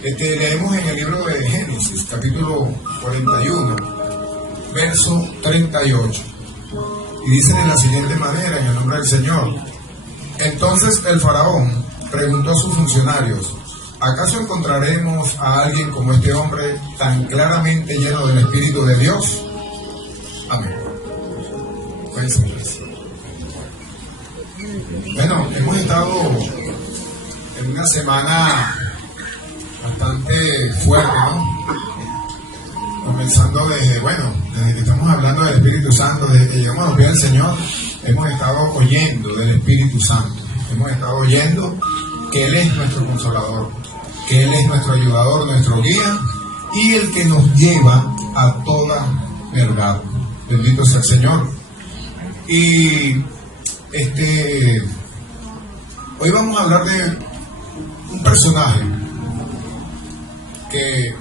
Leemos en el libro de Génesis, capítulo 41, verso 38. Y dice de la siguiente manera, en el nombre del Señor: entonces el faraón preguntó a sus funcionarios: ¿acaso encontraremos a alguien como este hombre tan claramente lleno del Espíritu de Dios? Amén. Pues, bueno, hemos estado en una semana bastante fuerte, ¿no? Comenzando desde que estamos hablando del Espíritu Santo, desde que llegamos a los pies del Señor, hemos estado oyendo del Espíritu Santo. Hemos estado oyendo que Él es nuestro consolador, que Él es nuestro ayudador, nuestro guía y el que nos lleva a toda verdad. Bendito sea el Señor. Y hoy vamos a hablar de un personaje que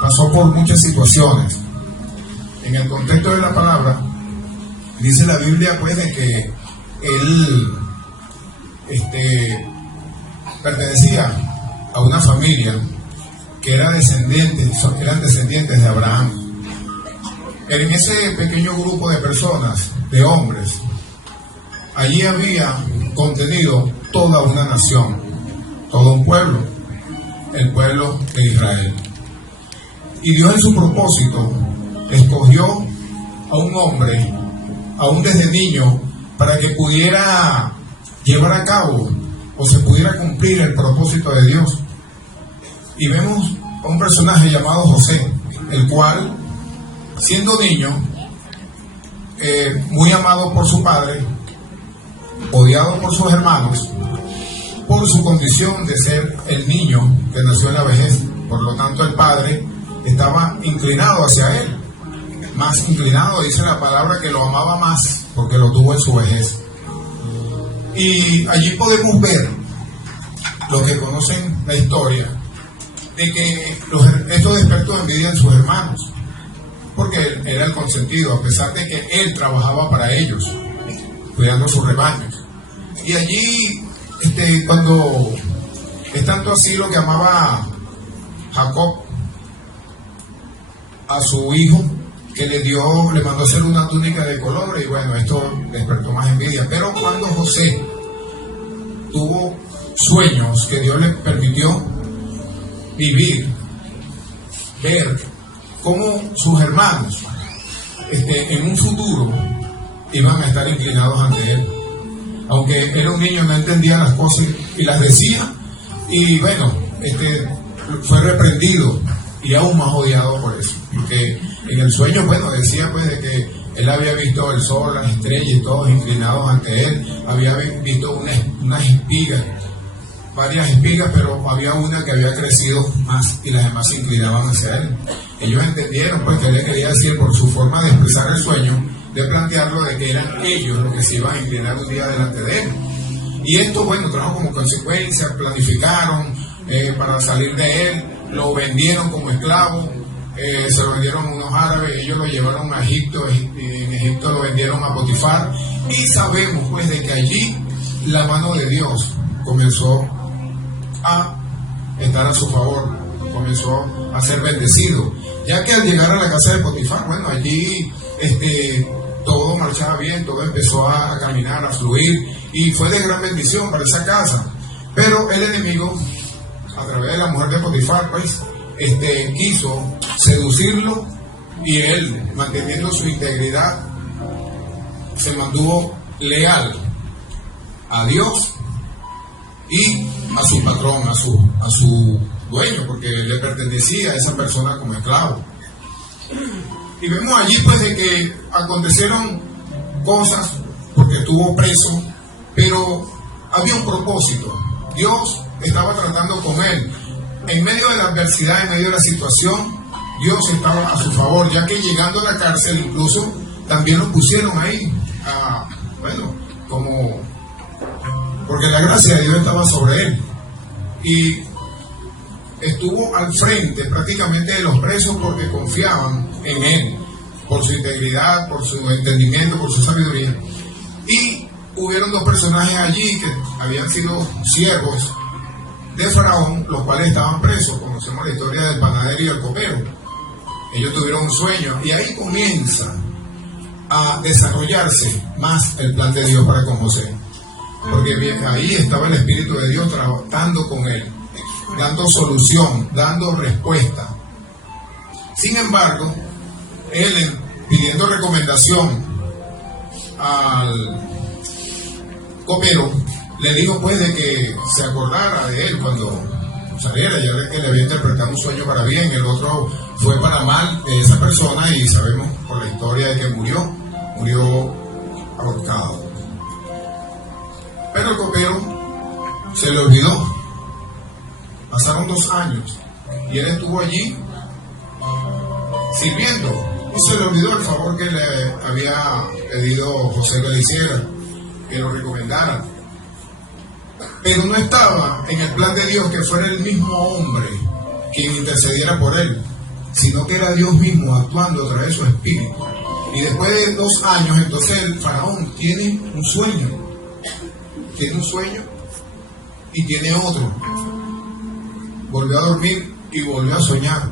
pasó por muchas situaciones. En el contexto de la palabra, dice la Biblia pues de que él pertenecía a una familia que eran descendientes de Abraham. Pero en ese pequeño grupo de personas, de hombres, allí había contenido toda una nación, todo un pueblo, el pueblo de Israel. Y Dios en su propósito escogió a un hombre, aún desde niño, para que pudiera llevar a cabo o se pudiera cumplir el propósito de Dios. Y vemos a un personaje llamado José, el cual, siendo niño, muy amado por su padre, odiado por sus hermanos, por su condición de ser el niño que nació en la vejez. Por lo tanto, el padre estaba inclinado hacia él, más inclinado, dice la palabra, que lo amaba más porque lo tuvo en su vejez. Y allí podemos ver, los que conocen la historia, de que esto despertó envidia en sus hermanos, porque él era el consentido, a pesar de que él trabajaba para ellos, cuidando sus rebaños. Y allí, cuando es tanto así lo que amaba Jacob a su hijo, que le mandó hacer una túnica de color, y bueno, esto despertó más envidia. Pero cuando José tuvo sueños que Dios le permitió vivir, ver cómo sus hermanos en un futuro iban a estar inclinados ante él. Aunque era un niño, no entendía las cosas y las decía, y bueno, fue reprendido y aún más odiado por eso, porque en el sueño, bueno, decía pues de que él había visto el sol, las estrellas y todos inclinados ante él, había visto unas espigas, varias espigas, pero había una que había crecido más y las demás se inclinaban hacia él. Ellos entendieron pues que él le quería decir, por su forma de expresar el sueño, de plantearlo, de que eran ellos los que se iban a inclinar un día delante de él. Y esto, bueno, trajo como consecuencia, planificaron para salir de él, lo vendieron como esclavo, se lo vendieron a unos árabes, ellos lo llevaron a Egipto, y en Egipto lo vendieron a Potifar, y sabemos pues de que allí la mano de Dios comenzó a estar a su favor, comenzó a ser bendecido, ya que al llegar a la casa de Potifar, bueno, allí todo marchaba bien, todo empezó a caminar, a fluir, y fue de gran bendición para esa casa. Pero el enemigo, a través de la mujer de Potifar, pues, quiso seducirlo, y él, manteniendo su integridad, se mantuvo leal a Dios y a su patrón, a su dueño, porque le pertenecía a esa persona como esclavo. Y vemos allí pues de que acontecieron cosas, porque estuvo preso, pero había un propósito. Dios estaba tratando con él. En medio de la adversidad, en medio de la situación, Dios estaba a su favor, ya que llegando a la cárcel incluso también lo pusieron ahí, porque la gracia de Dios estaba sobre él. Y estuvo al frente prácticamente de los presos porque confiaban en él, por su integridad, por su entendimiento, por su sabiduría. Y hubieron dos personajes allí que habían sido siervos de Faraón, los cuales estaban presos. Conocemos la historia del panadero y el copero. Ellos tuvieron un sueño y ahí comienza a desarrollarse más el plan de Dios para con José, porque bien, ahí estaba el Espíritu de Dios tratando con él, dando solución, dando respuesta. Sin embargo, él, pidiendo recomendación al copero, le dijo pues de que se acordara de él cuando saliera, ya que le había interpretado un sueño para bien, el otro fue para mal de esa persona, y sabemos por la historia de que murió ahorcado. Pero el copero se le olvidó. Pasaron 2 años y él estuvo allí sirviendo, y se le olvidó el favor que le había pedido José que le hiciera, que lo recomendara. Pero no estaba en el plan de Dios que fuera el mismo hombre quien intercediera por él, sino que era Dios mismo actuando a través de su espíritu. Y después de 2 años, entonces el faraón tiene un sueño y tiene otro. Volvió a dormir y volvió a soñar.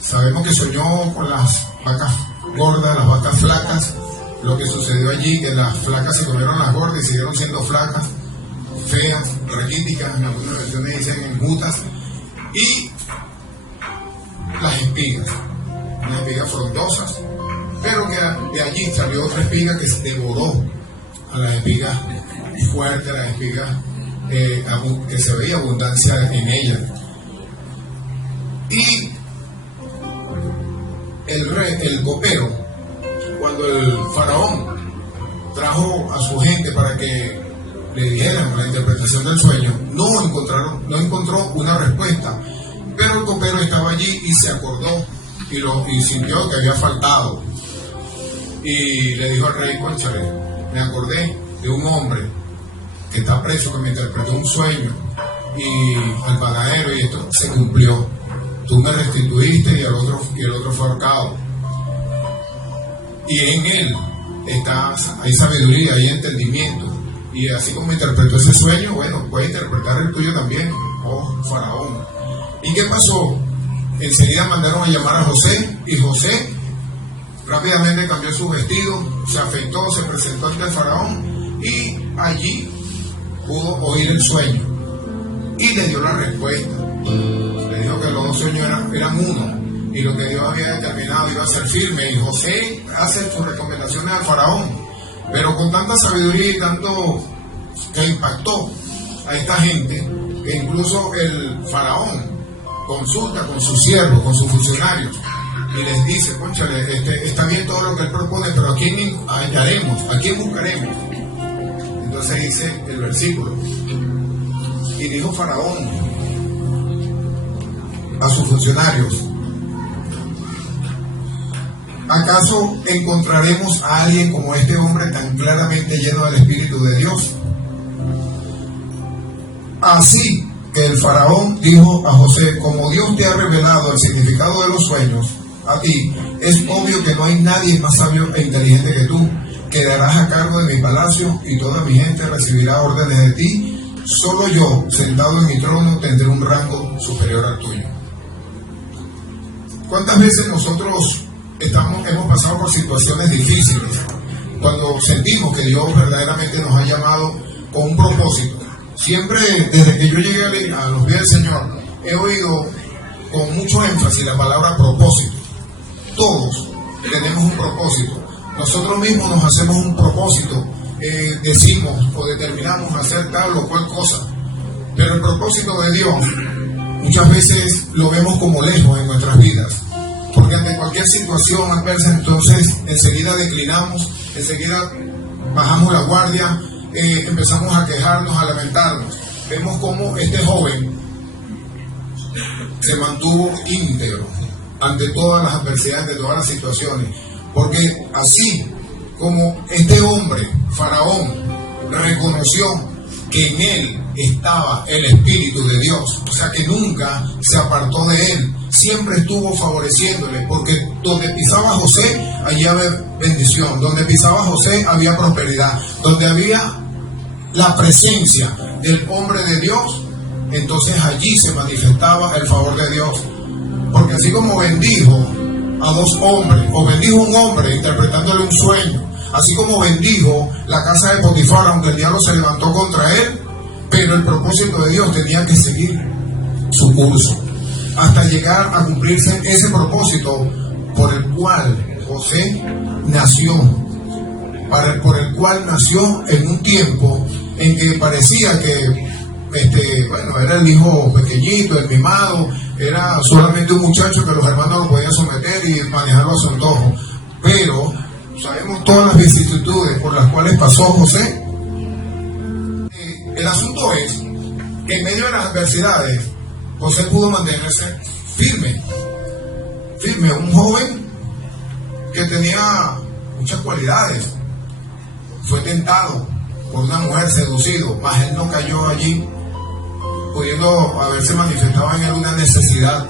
Sabemos que soñó con las vacas gordas, las vacas flacas. Lo que sucedió allí, que las flacas se comieron las gordas y siguieron siendo flacas, feas, raquíticas, en algunas versiones dicen enjutas, y las espigas, unas espigas frondosas, pero que de allí salió otra espiga que se devoró a las espigas fuertes, a las espigas que se veía abundancia en ellas. Y el copero, cuando el faraón trajo a su gente para que le dieran la interpretación del sueño, no encontró una respuesta, pero el copero estaba allí y se acordó y sintió que había faltado, y le dijo al rey: cónchale, me acordé de un hombre que está preso, que me interpretó un sueño, y al panadero, y esto se cumplió. Tú me restituiste y el otro fue ahorcado. Y en él hay sabiduría, hay entendimiento. Y así como interpretó ese sueño, bueno, puede interpretar el tuyo también, oh faraón. ¿Y qué pasó? Enseguida mandaron a llamar a José, y José rápidamente cambió su vestido, se afeitó, se presentó ante el faraón, y allí pudo oír el sueño y le dio la respuesta. Le dijo que los 2 sueños eran uno, y lo que Dios había determinado iba a ser firme. Y José hace sus recomendaciones al faraón, pero con tanta sabiduría y tanto que impactó a esta gente, que incluso el faraón consulta con sus siervos, con sus funcionarios, y les dice: cónchale, está bien todo lo que él propone, pero ¿a quién hallaremos? ¿A quién buscaremos? Entonces dice el versículo: y dijo Faraón a sus funcionarios: ¿acaso encontraremos a alguien como este hombre tan claramente lleno del Espíritu de Dios? Así que el faraón dijo a José: como Dios te ha revelado el significado de los sueños a ti, es obvio que no hay nadie más sabio e inteligente que tú. Quedarás a cargo de mi palacio y toda mi gente recibirá órdenes de ti. Solo yo, sentado en mi trono, tendré un rango superior al tuyo. ¿Cuántas veces nosotros hemos pasado por situaciones difíciles, cuando sentimos que Dios verdaderamente nos ha llamado con un propósito? Siempre, desde que yo llegué a los pies del Señor, he oído con mucho énfasis la palabra propósito. Todos tenemos un propósito. Nosotros mismos nos hacemos un propósito, decimos o determinamos hacer tal o cual cosa. Pero el propósito de Dios muchas veces lo vemos como lejos en nuestras vidas, porque ante cualquier situación adversa, entonces enseguida declinamos, enseguida bajamos la guardia, empezamos a quejarnos, a lamentarnos. Vemos cómo este joven se mantuvo íntegro ante todas las adversidades, de todas las situaciones, porque así como este hombre, Faraón, reconoció que en él estaba el Espíritu de Dios, o sea que nunca se apartó de él, siempre estuvo favoreciéndole, porque donde pisaba José, allí había bendición, donde pisaba José había prosperidad, donde había la presencia del hombre de Dios, entonces allí se manifestaba el favor de Dios. Porque así como bendijo a dos hombres, o bendijo a un hombre interpretándole un sueño, así como bendijo la casa de Potifar, aunque el diablo se levantó contra él, pero el propósito de Dios tenía que seguir su curso, hasta llegar a cumplirse ese propósito por el cual José nació, por el cual nació en un tiempo en que parecía que era el hijo pequeñito, el mimado, era solamente un muchacho que los hermanos lo podían someter y manejarlo a su antojo. Pero sabemos todas las vicisitudes por las cuales pasó José. El asunto es que en medio de las adversidades, José pudo mantenerse firme, un joven que tenía muchas cualidades. Fue tentado por una mujer, seducido, mas él no cayó allí, pudiendo haberse manifestado en él una necesidad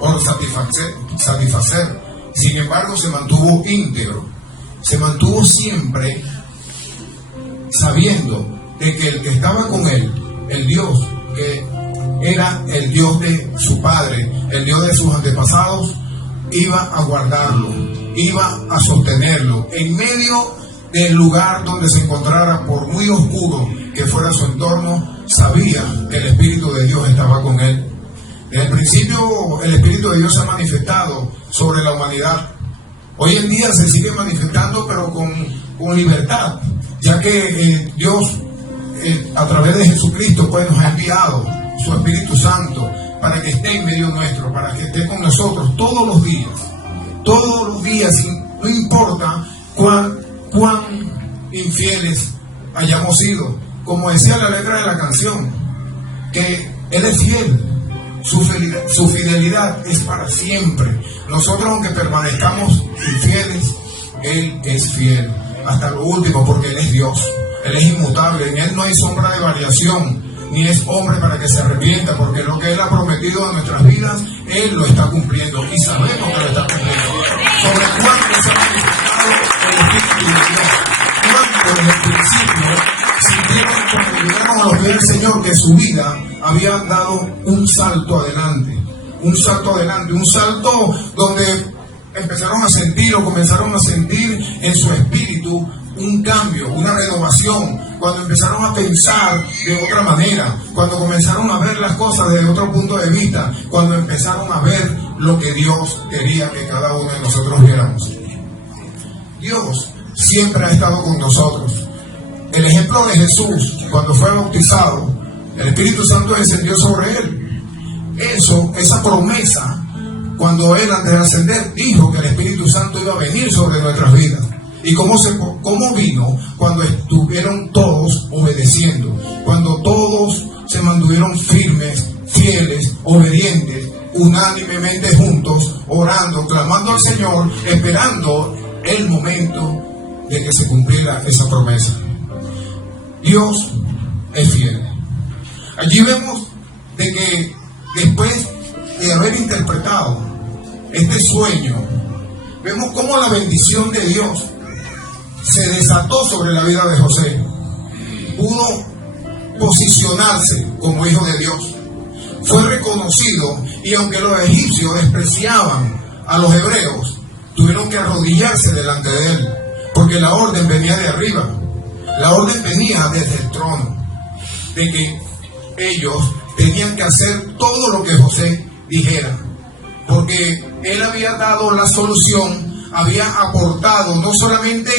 por satisfacer. Sin embargo, se mantuvo íntegro, se mantuvo siempre sabiendo de que el que estaba con él, el Dios que era el Dios de su padre, el Dios de sus antepasados, iba a guardarlo, iba a sostenerlo en medio del lugar donde se encontrara, por muy oscuro que fuera su entorno. Sabía que el Espíritu de Dios estaba con él. En el principio, el Espíritu de Dios se ha manifestado sobre la humanidad. Hoy en día se sigue manifestando, pero con libertad, ya que Dios, a través de Jesucristo, pues nos ha enviado su Espíritu Santo para que esté en medio nuestro, para que esté con nosotros todos los días, no importa cuán infieles hayamos sido. Como decía la letra de la canción, que Él es fiel, su fidelidad es para siempre. Nosotros, aunque permanezcamos infieles, Él es fiel hasta lo último, porque Él es Dios, Él es inmutable, en Él no hay sombra de variación, ni es hombre para que se arrepienta, porque lo que Él ha prometido en nuestras vidas, Él lo está cumpliendo, y sabemos que lo está cumpliendo. Sobre cuánto se ha manifestado el Espíritu de Dios, cuánto desde el principio sintieron, cuando llegaron a los pies del Señor, que su vida había dado un salto adelante, un salto donde empezaron a sentir, o comenzaron a sentir en su espíritu un cambio, una renovación, cuando empezaron a pensar de otra manera, cuando comenzaron a ver las cosas desde otro punto de vista, cuando empezaron a ver lo que Dios quería que cada uno de nosotros viéramos. Dios siempre ha estado con nosotros. El ejemplo de Jesús, cuando fue bautizado, el Espíritu Santo descendió sobre él. Esa promesa, cuando él, antes de ascender, dijo que el Espíritu Santo iba a venir sobre nuestras vidas. ¿Y cómo vino? Cuando estuvieron todos obedeciendo, cuando todos se mantuvieron firmes, fieles, obedientes, unánimemente juntos, orando, clamando al Señor, esperando el momento de que se cumpliera esa promesa. Dios es fiel. Allí vemos de que después de haber interpretado este sueño, vemos cómo la bendición de Dios se desató sobre la vida de José. Pudo posicionarse como hijo de Dios. Fue reconocido, y aunque los egipcios despreciaban a los hebreos, tuvieron que arrodillarse delante de él, porque la orden venía de arriba. La orden venía desde el trono, de que ellos tenían que hacer todo lo que José dijera, porque él había dado la solución, había aportado no solamente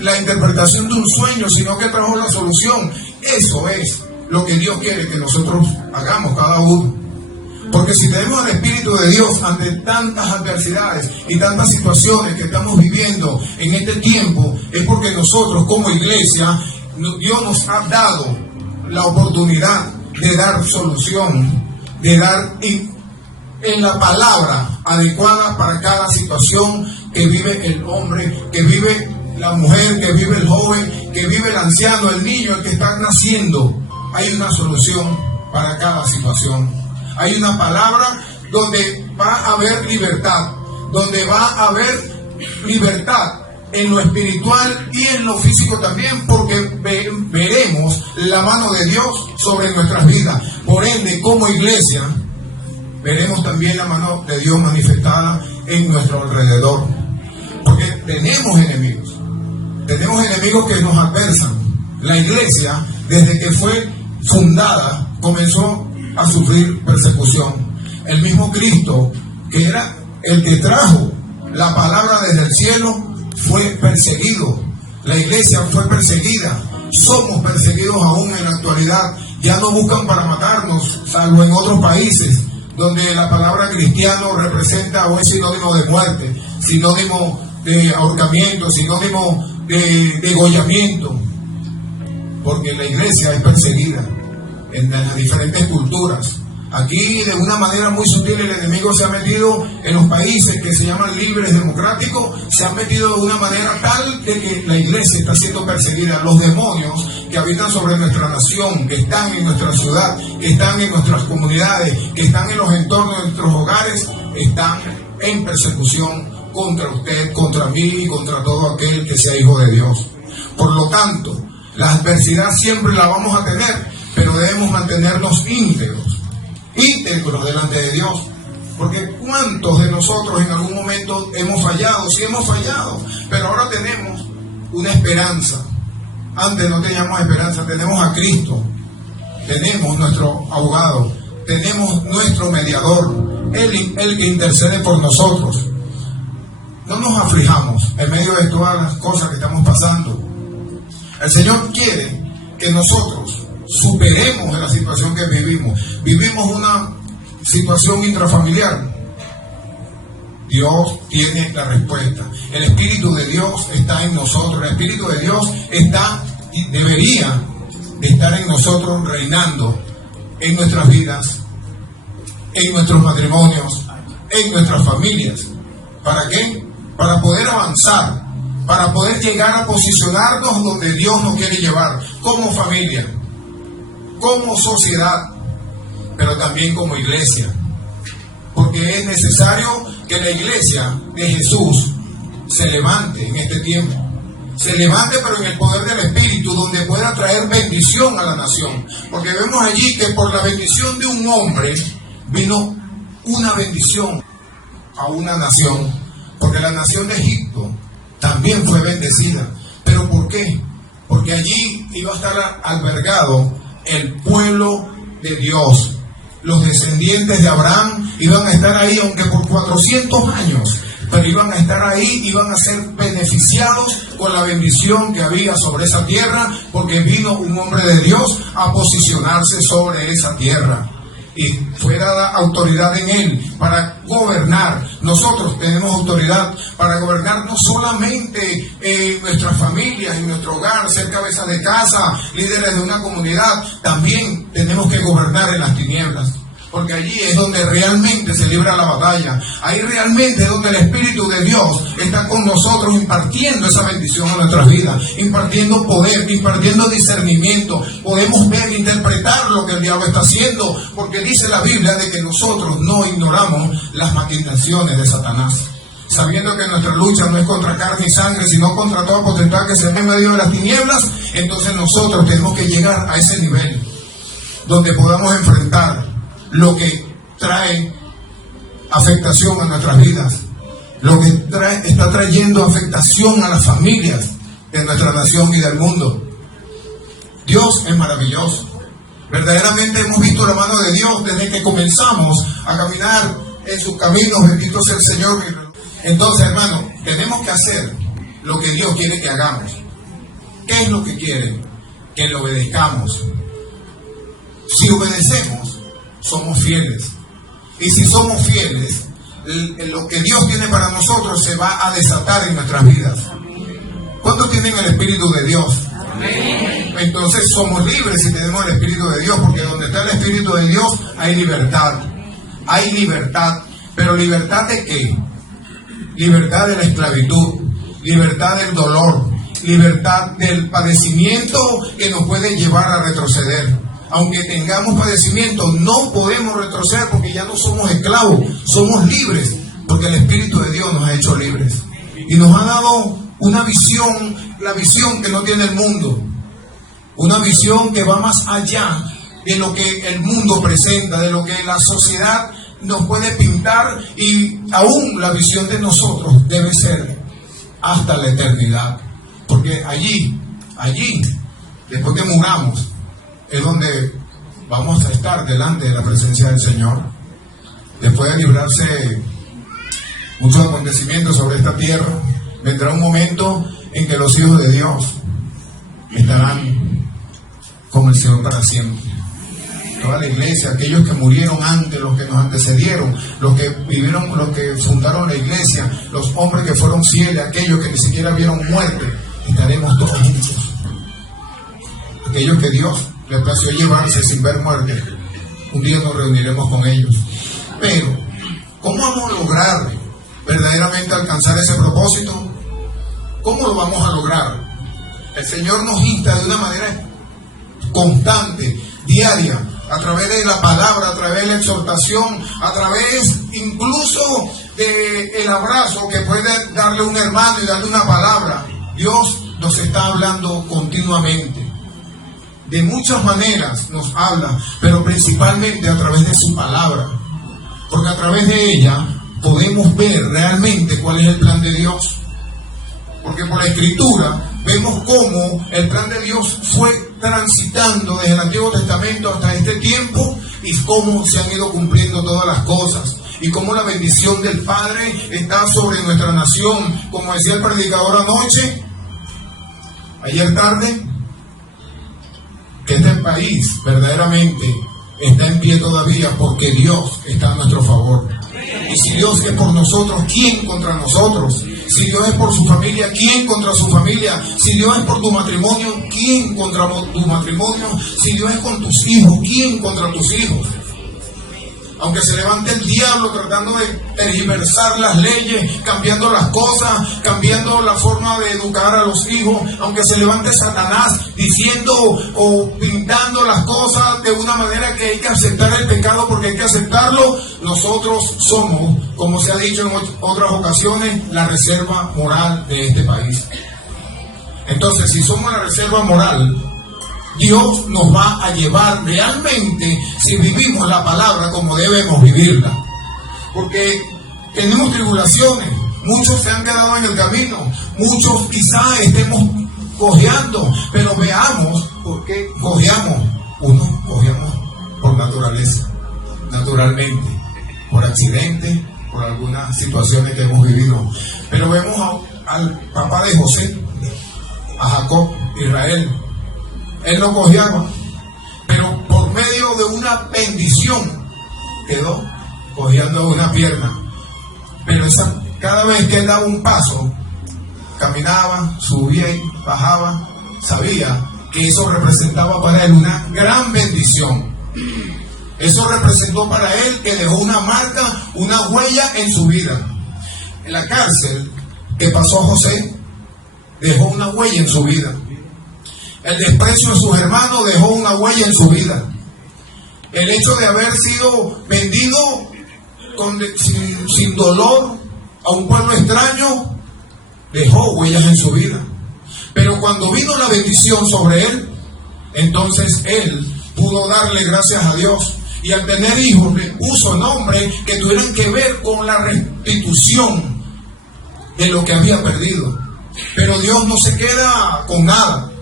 la interpretación de un sueño, sino que trajo la solución. Eso es lo que Dios quiere que nosotros hagamos cada uno. Porque si tenemos el Espíritu de Dios ante tantas adversidades y tantas situaciones que estamos viviendo en este tiempo, es porque nosotros como iglesia, Dios nos ha dado la oportunidad de dar solución, de dar en la palabra adecuada para cada situación que vive el hombre, que vive la mujer, que vive el joven, que vive el anciano, el niño, el que está naciendo. Hay una solución para cada situación. Hay una palabra donde va a haber libertad, donde va a haber libertad en lo espiritual y en lo físico también, porque veremos la mano de Dios sobre nuestras vidas. Por ende, como iglesia, veremos también la mano de Dios manifestada en nuestro alrededor. Porque tenemos enemigos que nos adversan. La iglesia, desde que fue fundada, comenzó a sufrir persecución. El mismo Cristo, que era el que trajo la palabra desde el cielo, fue perseguido. La iglesia fue perseguida. Somos perseguidos aún en la actualidad. Ya no buscan para matarnos, salvo en otros países donde la palabra cristiano representa o es sinónimo de muerte, sinónimo de ahorcamiento, sinónimo de degollamiento, porque la iglesia es perseguida en las diferentes culturas. Aquí, de una manera muy sutil, el enemigo se ha metido en los países que se llaman libres, democráticos, se han metido de una manera tal de que la iglesia está siendo perseguida. Los demonios que habitan sobre nuestra nación, que están en nuestra ciudad, que están en nuestras comunidades, que están en los entornos de nuestros hogares, están en persecución contra usted, contra mí y contra todo aquel que sea hijo de Dios. Por lo tanto, la adversidad siempre la vamos a tener, pero debemos mantenernos íntegros delante de Dios. Porque ¿cuántos de nosotros en algún momento hemos fallado? Sí, hemos fallado, pero ahora tenemos una esperanza. Antes no teníamos esperanza, tenemos a Cristo, tenemos nuestro abogado, tenemos nuestro mediador, el que intercede por nosotros. No nos aflijamos en medio de todas las cosas que estamos pasando. El Señor quiere que nosotros superemos la situación que vivimos. Vivimos una situación intrafamiliar. Dios tiene la respuesta. El Espíritu de Dios está en nosotros. El Espíritu de Dios está y debería de estar en nosotros, reinando en nuestras vidas, en nuestros matrimonios, en nuestras familias. ¿Para qué? Para poder avanzar, para poder llegar a posicionarnos donde Dios nos quiere llevar, como familia, como sociedad, pero también como iglesia. Porque es necesario que la iglesia de Jesús se levante en este tiempo. Se levante, pero en el poder del Espíritu, donde pueda traer bendición a la nación. Porque vemos allí que por la bendición de un hombre vino una bendición a una nación. Porque la nación de Egipto también fue bendecida. ¿Pero por qué? Porque allí iba a estar albergado el pueblo de Dios. Los descendientes de Abraham iban a estar ahí, aunque por 400 años, pero iban a estar ahí, iban a ser beneficiados con la bendición que había sobre esa tierra, porque vino un hombre de Dios a posicionarse sobre esa tierra. Y fue dada autoridad en él para gobernar. Nosotros tenemos autoridad para gobernar no solamente en nuestras familias, en nuestro hogar, ser cabezas de casa, líderes de una comunidad. También tenemos que gobernar en las tinieblas, porque allí es donde realmente se libra la batalla. Ahí realmente es donde el Espíritu de Dios está con nosotros, impartiendo esa bendición a nuestras vidas, impartiendo poder, impartiendo discernimiento. Podemos ver e interpretar lo que el diablo está haciendo, porque dice la Biblia de que nosotros no ignoramos las maquinaciones de Satanás, sabiendo que nuestra lucha no es contra carne y sangre, sino contra toda potestad que se ve en medio de las tinieblas. Entonces nosotros tenemos que llegar a ese nivel donde podamos enfrentar lo que trae afectación a nuestras vidas, lo que está trayendo afectación a las familias de nuestra nación y del mundo. Dios es maravilloso. Verdaderamente hemos visto la mano de Dios desde que comenzamos a caminar en sus caminos. Bendito sea el Señor. Entonces, hermano, tenemos que hacer lo que Dios quiere que hagamos. ¿Qué es lo que quiere? Que le obedezcamos. Si obedecemos, somos fieles. Y si somos fieles, lo que Dios tiene para nosotros se va a desatar en nuestras vidas. ¿Cuántos tienen el Espíritu de Dios? Amén. Entonces somos libres si tenemos el Espíritu de Dios, porque donde está el Espíritu de Dios hay libertad. Hay libertad. ¿Pero libertad de qué? Libertad de la esclavitud, libertad del dolor, libertad del padecimiento que nos puede llevar a retroceder. Aunque tengamos padecimiento, no podemos retroceder, porque ya no somos esclavos, somos libres, porque el Espíritu de Dios nos ha hecho libres y nos ha dado una visión, la visión que no tiene el mundo. una visión que va más allá de lo que el mundo presenta, de lo que la sociedad nos puede pintar, y aún la visión de nosotros debe ser hasta la eternidad, porque allí, después que muramos, es donde vamos a estar delante de la presencia del Señor. Después de librarse muchos acontecimientos sobre esta tierra, vendrá un momento en que los hijos de Dios estarán con el Señor para siempre. Toda la iglesia, aquellos que murieron antes, los que nos antecedieron, los que vivieron, los que fundaron la iglesia, los hombres que fueron fieles, aquellos que ni siquiera vieron muerte, estaremos todos juntos. Aquellos que Dios les plació llevarse sin ver muerte, un día nos reuniremos con ellos. Pero, ¿cómo vamos a lograr verdaderamente alcanzar ese propósito? ¿Cómo lo vamos a lograr? El Señor nos insta de una manera constante, diaria, a través de la palabra, a través de la exhortación, a través incluso del abrazo que puede darle un hermano y darle una palabra. Dios nos está hablando continuamente. De muchas maneras nos habla, pero principalmente a través de su palabra, porque a través de ella podemos ver realmente cuál es el plan de Dios. Porque por la Escritura vemos cómo el plan de Dios fue transitando desde el Antiguo Testamento hasta este tiempo, y cómo se han ido cumpliendo todas las cosas, y cómo la bendición del Padre está sobre nuestra nación. Como decía el predicador anoche, ayer tarde, que este país verdaderamente está en pie todavía porque Dios está a nuestro favor. Y si Dios es por nosotros, ¿quién contra nosotros? Si Dios es por su familia, ¿quién contra su familia? Si Dios es por tu matrimonio, ¿quién contra tu matrimonio? Si Dios es con tus hijos, ¿quién contra tus hijos? Aunque se levante el diablo tratando de tergiversar las leyes, cambiando las cosas, cambiando la forma de educar a los hijos, aunque se levante Satanás diciendo o pintando las cosas de una manera que hay que aceptar el pecado porque hay que aceptarlo, nosotros somos, como se ha dicho en otras ocasiones, la reserva moral de este país. Entonces, si somos la reserva moral, Dios nos va a llevar realmente si vivimos la palabra como debemos vivirla. Porque tenemos tribulaciones, muchos se han quedado en el camino, muchos quizá estemos cojeando, pero veamos por qué cojeamos. Uno cojeamos por naturaleza, naturalmente, por accidente, por algunas situaciones que hemos vivido. Pero vemos al papá de José, a Jacob, Israel. Él no cojeaba, pero por medio de una bendición quedó cojeando una pierna. Pero cada vez que él daba un paso, caminaba, subía y bajaba, sabía que eso representaba para él una gran bendición. Eso representó para él que dejó una marca, una huella en su vida. En la cárcel que pasó José, dejó una huella en su vida. El desprecio de sus hermanos dejó una huella en su vida. El hecho de haber sido vendido sin dolor a un pueblo extraño dejó huellas en su vida. Pero cuando vino la bendición sobre él, entonces él pudo darle gracias a Dios. Y al tener hijos le puso nombres que tuvieran que ver con la restitución de lo que había perdido. Pero Dios no se queda con nada.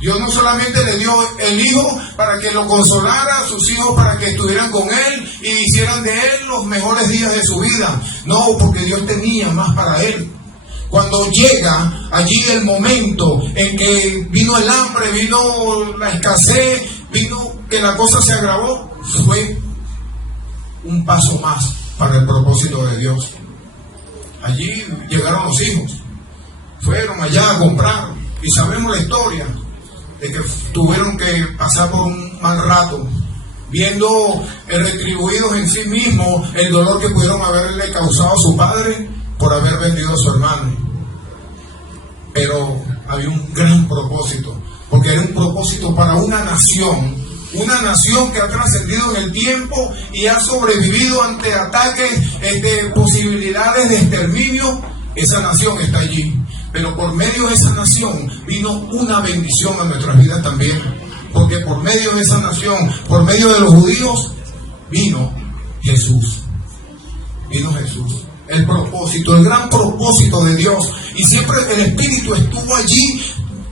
Dios no solamente le dio el hijo para que lo consolara, a sus hijos para que estuvieran con él y hicieran de él los mejores días de su vida. No, porque Dios tenía más para él. Cuando llega allí el momento en que vino el hambre, vino la escasez, vino que la cosa se agravó, fue un paso más para el propósito de Dios. Allí llegaron los hijos, fueron allá a comprar y sabemos la historia de que tuvieron que pasar por un mal rato, viendo retribuidos en sí mismos el dolor que pudieron haberle causado a su padre por haber vendido a su hermano. Pero había un gran propósito, porque era un propósito para una nación que ha trascendido en el tiempo y ha sobrevivido ante ataques, posibilidades de exterminio. Esa nación está allí. Pero por medio de esa nación vino una bendición a nuestras vidas también. Porque por medio de esa nación, por medio de los judíos, vino Jesús. Vino Jesús. El propósito, el gran propósito de Dios. Y siempre el Espíritu estuvo allí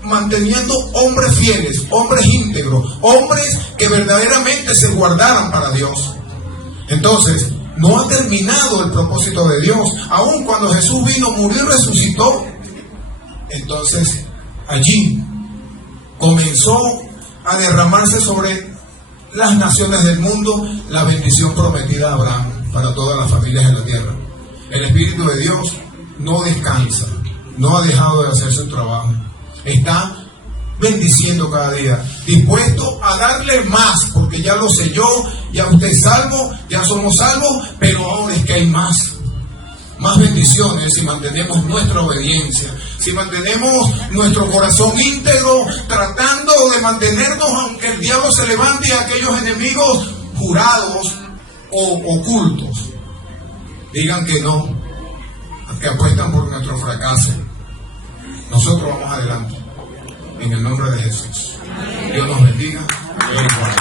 manteniendo hombres fieles, hombres íntegros, hombres que verdaderamente se guardaran para Dios. Entonces, no ha terminado el propósito de Dios. Aun cuando Jesús vino, murió y resucitó, entonces allí comenzó a derramarse sobre las naciones del mundo la bendición prometida a Abraham para todas las familias de la tierra. El Espíritu de Dios no descansa, no ha dejado de hacer su trabajo. Está bendiciendo cada día, dispuesto a darle más, porque ya lo selló, ya usted es salvo, ya somos salvos, pero ahora es que hay más bendiciones si mantenemos nuestra obediencia, si mantenemos nuestro corazón íntegro, tratando de mantenernos, aunque el diablo se levante, a aquellos enemigos jurados o ocultos digan que no, que apuestan por nuestro fracaso. Nosotros vamos adelante en el nombre de Jesús. Dios nos bendiga. Dios nos guarde.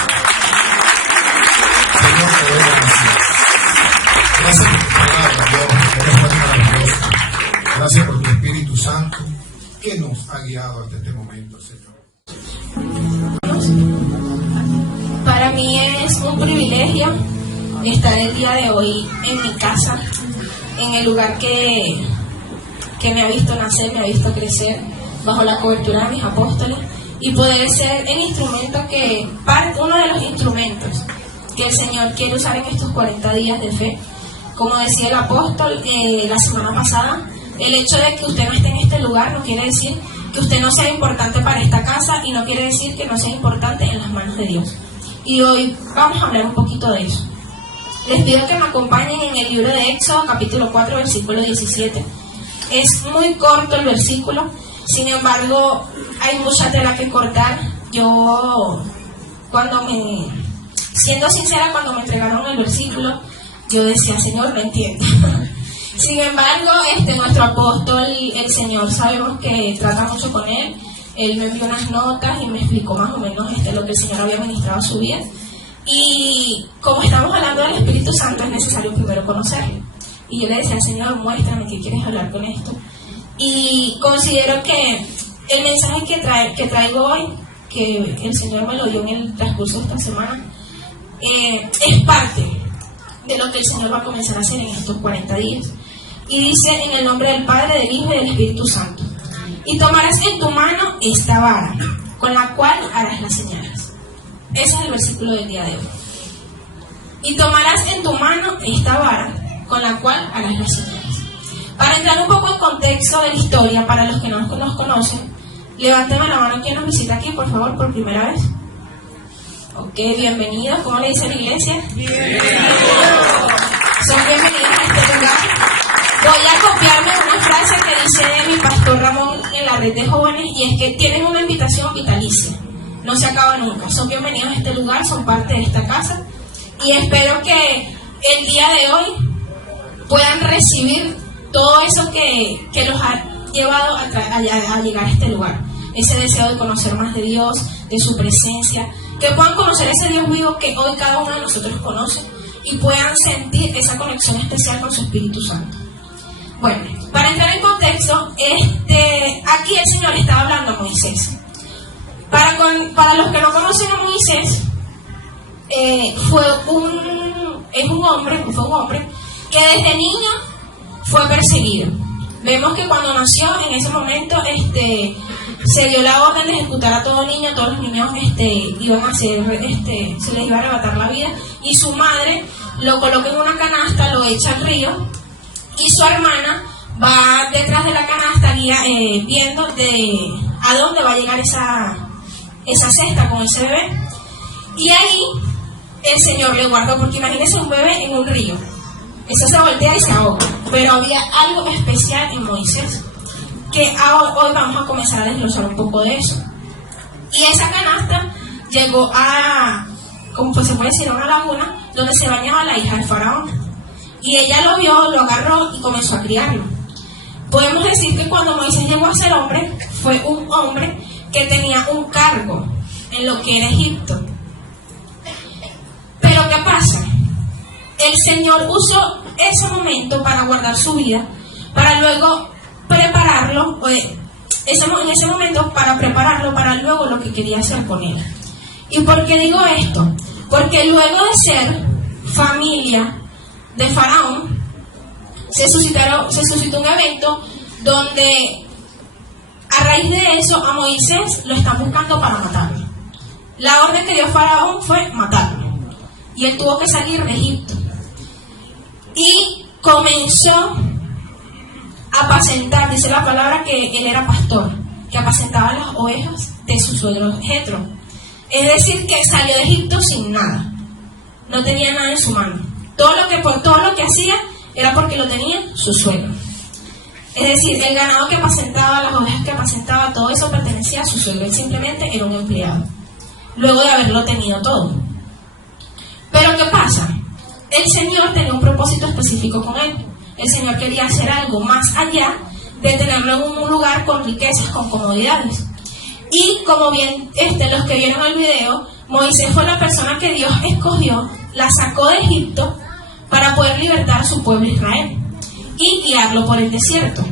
Señor, te doy gracias. Gracias por tu palabra, Dios. Eres maravilloso. Gracias por tu Espíritu Santo que nos ha guiado hasta este momento, Señor. Para mí es un privilegio estar el día de hoy en mi casa, en el lugar que me ha visto nacer, me ha visto crecer, bajo la cobertura de mis apóstoles, y poder ser el instrumento uno de los instrumentos que el Señor quiere usar en estos 40 días de fe. Como decía el apóstol la semana pasada, el hecho de que usted no esté en este lugar no quiere decir que usted no sea importante para esta casa, y no quiere decir que no sea importante en las manos de Dios. Y hoy vamos a hablar un poquito de eso. Les pido que me acompañen en el libro de Éxodo, capítulo 4, versículo 17. Es muy corto el versículo, sin embargo, hay mucha tela que cortar. Yo, siendo sincera, cuando me entregaron el versículo, yo decía, Señor, no entiendo. Sin embargo, nuestro apóstol, el Señor, sabemos que trata mucho con él. Él me envió unas notas y me explicó más o menos lo que el Señor había ministrado a su vida. Y como estamos hablando del Espíritu Santo, es necesario primero conocerlo. Y yo le decía, Señor, muéstrame qué quieres hablar con esto. Y considero que el mensaje que traigo hoy, que el Señor me lo dio en el transcurso de esta semana, es parte de lo que el Señor va a comenzar a hacer en estos 40 días. Y dice, en el nombre del Padre, del Hijo y del Espíritu Santo. Y tomarás en tu mano esta vara, con la cual harás las señales. Ese es el versículo del día de hoy. Y tomarás en tu mano esta vara, con la cual harás las señales. Para entrar un poco en contexto de la historia, para los que no nos conocen, levántame la mano quien nos visita aquí, por favor, por primera vez. Ok, bienvenidos. ¿Cómo le dice la iglesia? Bienvenidos. Son bienvenidos a este lugar. Voy a copiarme una frase que dice mi pastor Ramón en la red de jóvenes, y es que tienen una invitación vitalicia. No se acaba nunca. Son bienvenidos a este lugar, son parte de esta casa, y espero que el día de hoy puedan recibir todo eso que los ha llevado a llegar a este lugar. Ese deseo de conocer más de Dios, de su presencia, que puedan conocer ese Dios vivo que hoy cada uno de nosotros conoce, y puedan sentir esa conexión especial con su Espíritu Santo. Bueno, para entrar en contexto, aquí el Señor estaba hablando a Moisés. Para los que no conocen a Moisés, fue un hombre que desde niño fue perseguido. Vemos que cuando nació, en ese momento, se dio la orden de ejecutar a todo niño. Todos los niños iban a ser, se les iba a arrebatar la vida, y su madre lo coloca en una canasta, lo echa al río, y su hermana va detrás de la canasta viendo a dónde va a llegar esa cesta con ese bebé. Y ahí el Señor le guardó, porque imagínense un bebé en un río, eso se voltea y se ahoga. Pero había algo especial en Moisés, que hoy vamos a comenzar a desglosar un poco de eso. Y esa canasta llegó como se puede decir, a una laguna donde se bañaba la hija del faraón. Y ella lo vio, lo agarró y comenzó a criarlo. podemos decir que cuando Moisés llegó a ser hombre, fue un hombre que tenía un cargo en lo que era Egipto. Pero ¿qué pasa? El Señor usó ese momento para guardar su vida, para luego prepararlo, en ese momento para prepararlo para luego lo que quería hacer con él. ¿Y por qué digo esto? Porque luego de ser familia de Faraón, se suscitó un evento donde a raíz de eso a Moisés lo están buscando para matarlo. La orden que dio Faraón fue matarlo, y él tuvo que salir de Egipto y comenzó a apacentar. Dice la palabra que él era pastor, que apacentaba las ovejas de su suegro Jetro. Es decir, que salió de Egipto sin nada, no tenía nada en su mano. Todo lo que hacía era porque lo tenía su suegro. Es decir, el ganado que apacentaba, las ovejas que apacentaba, todo eso pertenecía a su suegro. Él simplemente era un empleado, luego de haberlo tenido todo. Pero ¿qué pasa? El Señor tenía un propósito específico con él. El Señor quería hacer algo más allá de tenerlo en un lugar con riquezas, con comodidades. Y como bien los que vieron el video, Moisés fue la persona que Dios escogió, la sacó de Egipto para poder libertar a su pueblo Israel y guiarlo por el desierto.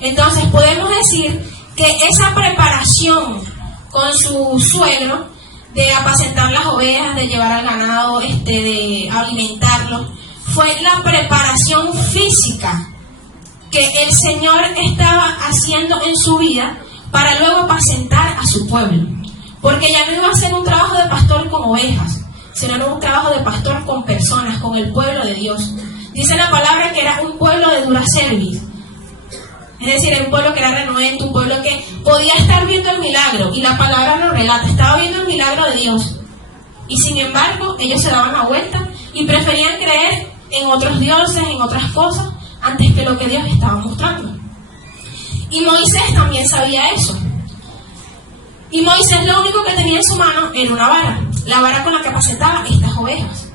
Entonces podemos decir que esa preparación con su suegro de apacentar las ovejas, de llevar al ganado, de alimentarlo, fue la preparación física que el Señor estaba haciendo en su vida para luego apacentar a su pueblo. Porque ya no iba a ser un trabajo de pastor con ovejas, sino un trabajo de pastor con personas, con el pueblo de Dios. Dice la palabra que era un pueblo de dura cerviz. Es decir, era un pueblo que era renuente, un pueblo que podía estar viendo el milagro, y la palabra lo relata, estaba viendo el milagro de Dios. Y sin embargo, ellos se daban la vuelta y preferían creer en otros dioses, en otras cosas, antes que lo que Dios estaba mostrando. Y Moisés también sabía eso. Y Moisés lo único que tenía en su mano era una vara, la vara con la que apacentaba estas ovejas.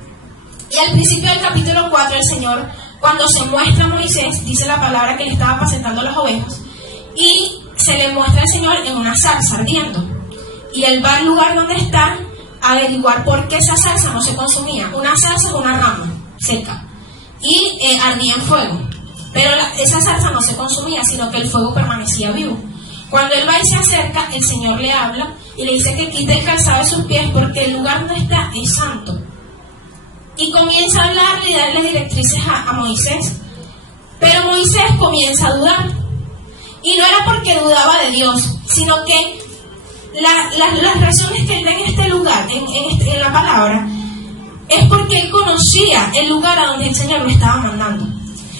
Y al principio del capítulo 4, el Señor, cuando se muestra a Moisés, dice la palabra que le estaba apacentando las ovejas, y se le muestra al Señor en una zarza ardiendo. Y él va al lugar donde está a averiguar por qué esa zarza no se consumía. Una zarza es una rama seca y ardía en fuego, pero esa zarza no se consumía, sino que el fuego permanecía vivo. Cuando él va y se acerca, el Señor le habla y le dice que quite el calzado de sus pies porque el lugar donde está es santo. Y comienza a hablarle y darle directrices a Moisés. Pero Moisés comienza a dudar. Y no era porque dudaba de Dios, sino que las razones que él da en este lugar, en la palabra, es porque él conocía el lugar a donde el Señor lo estaba mandando.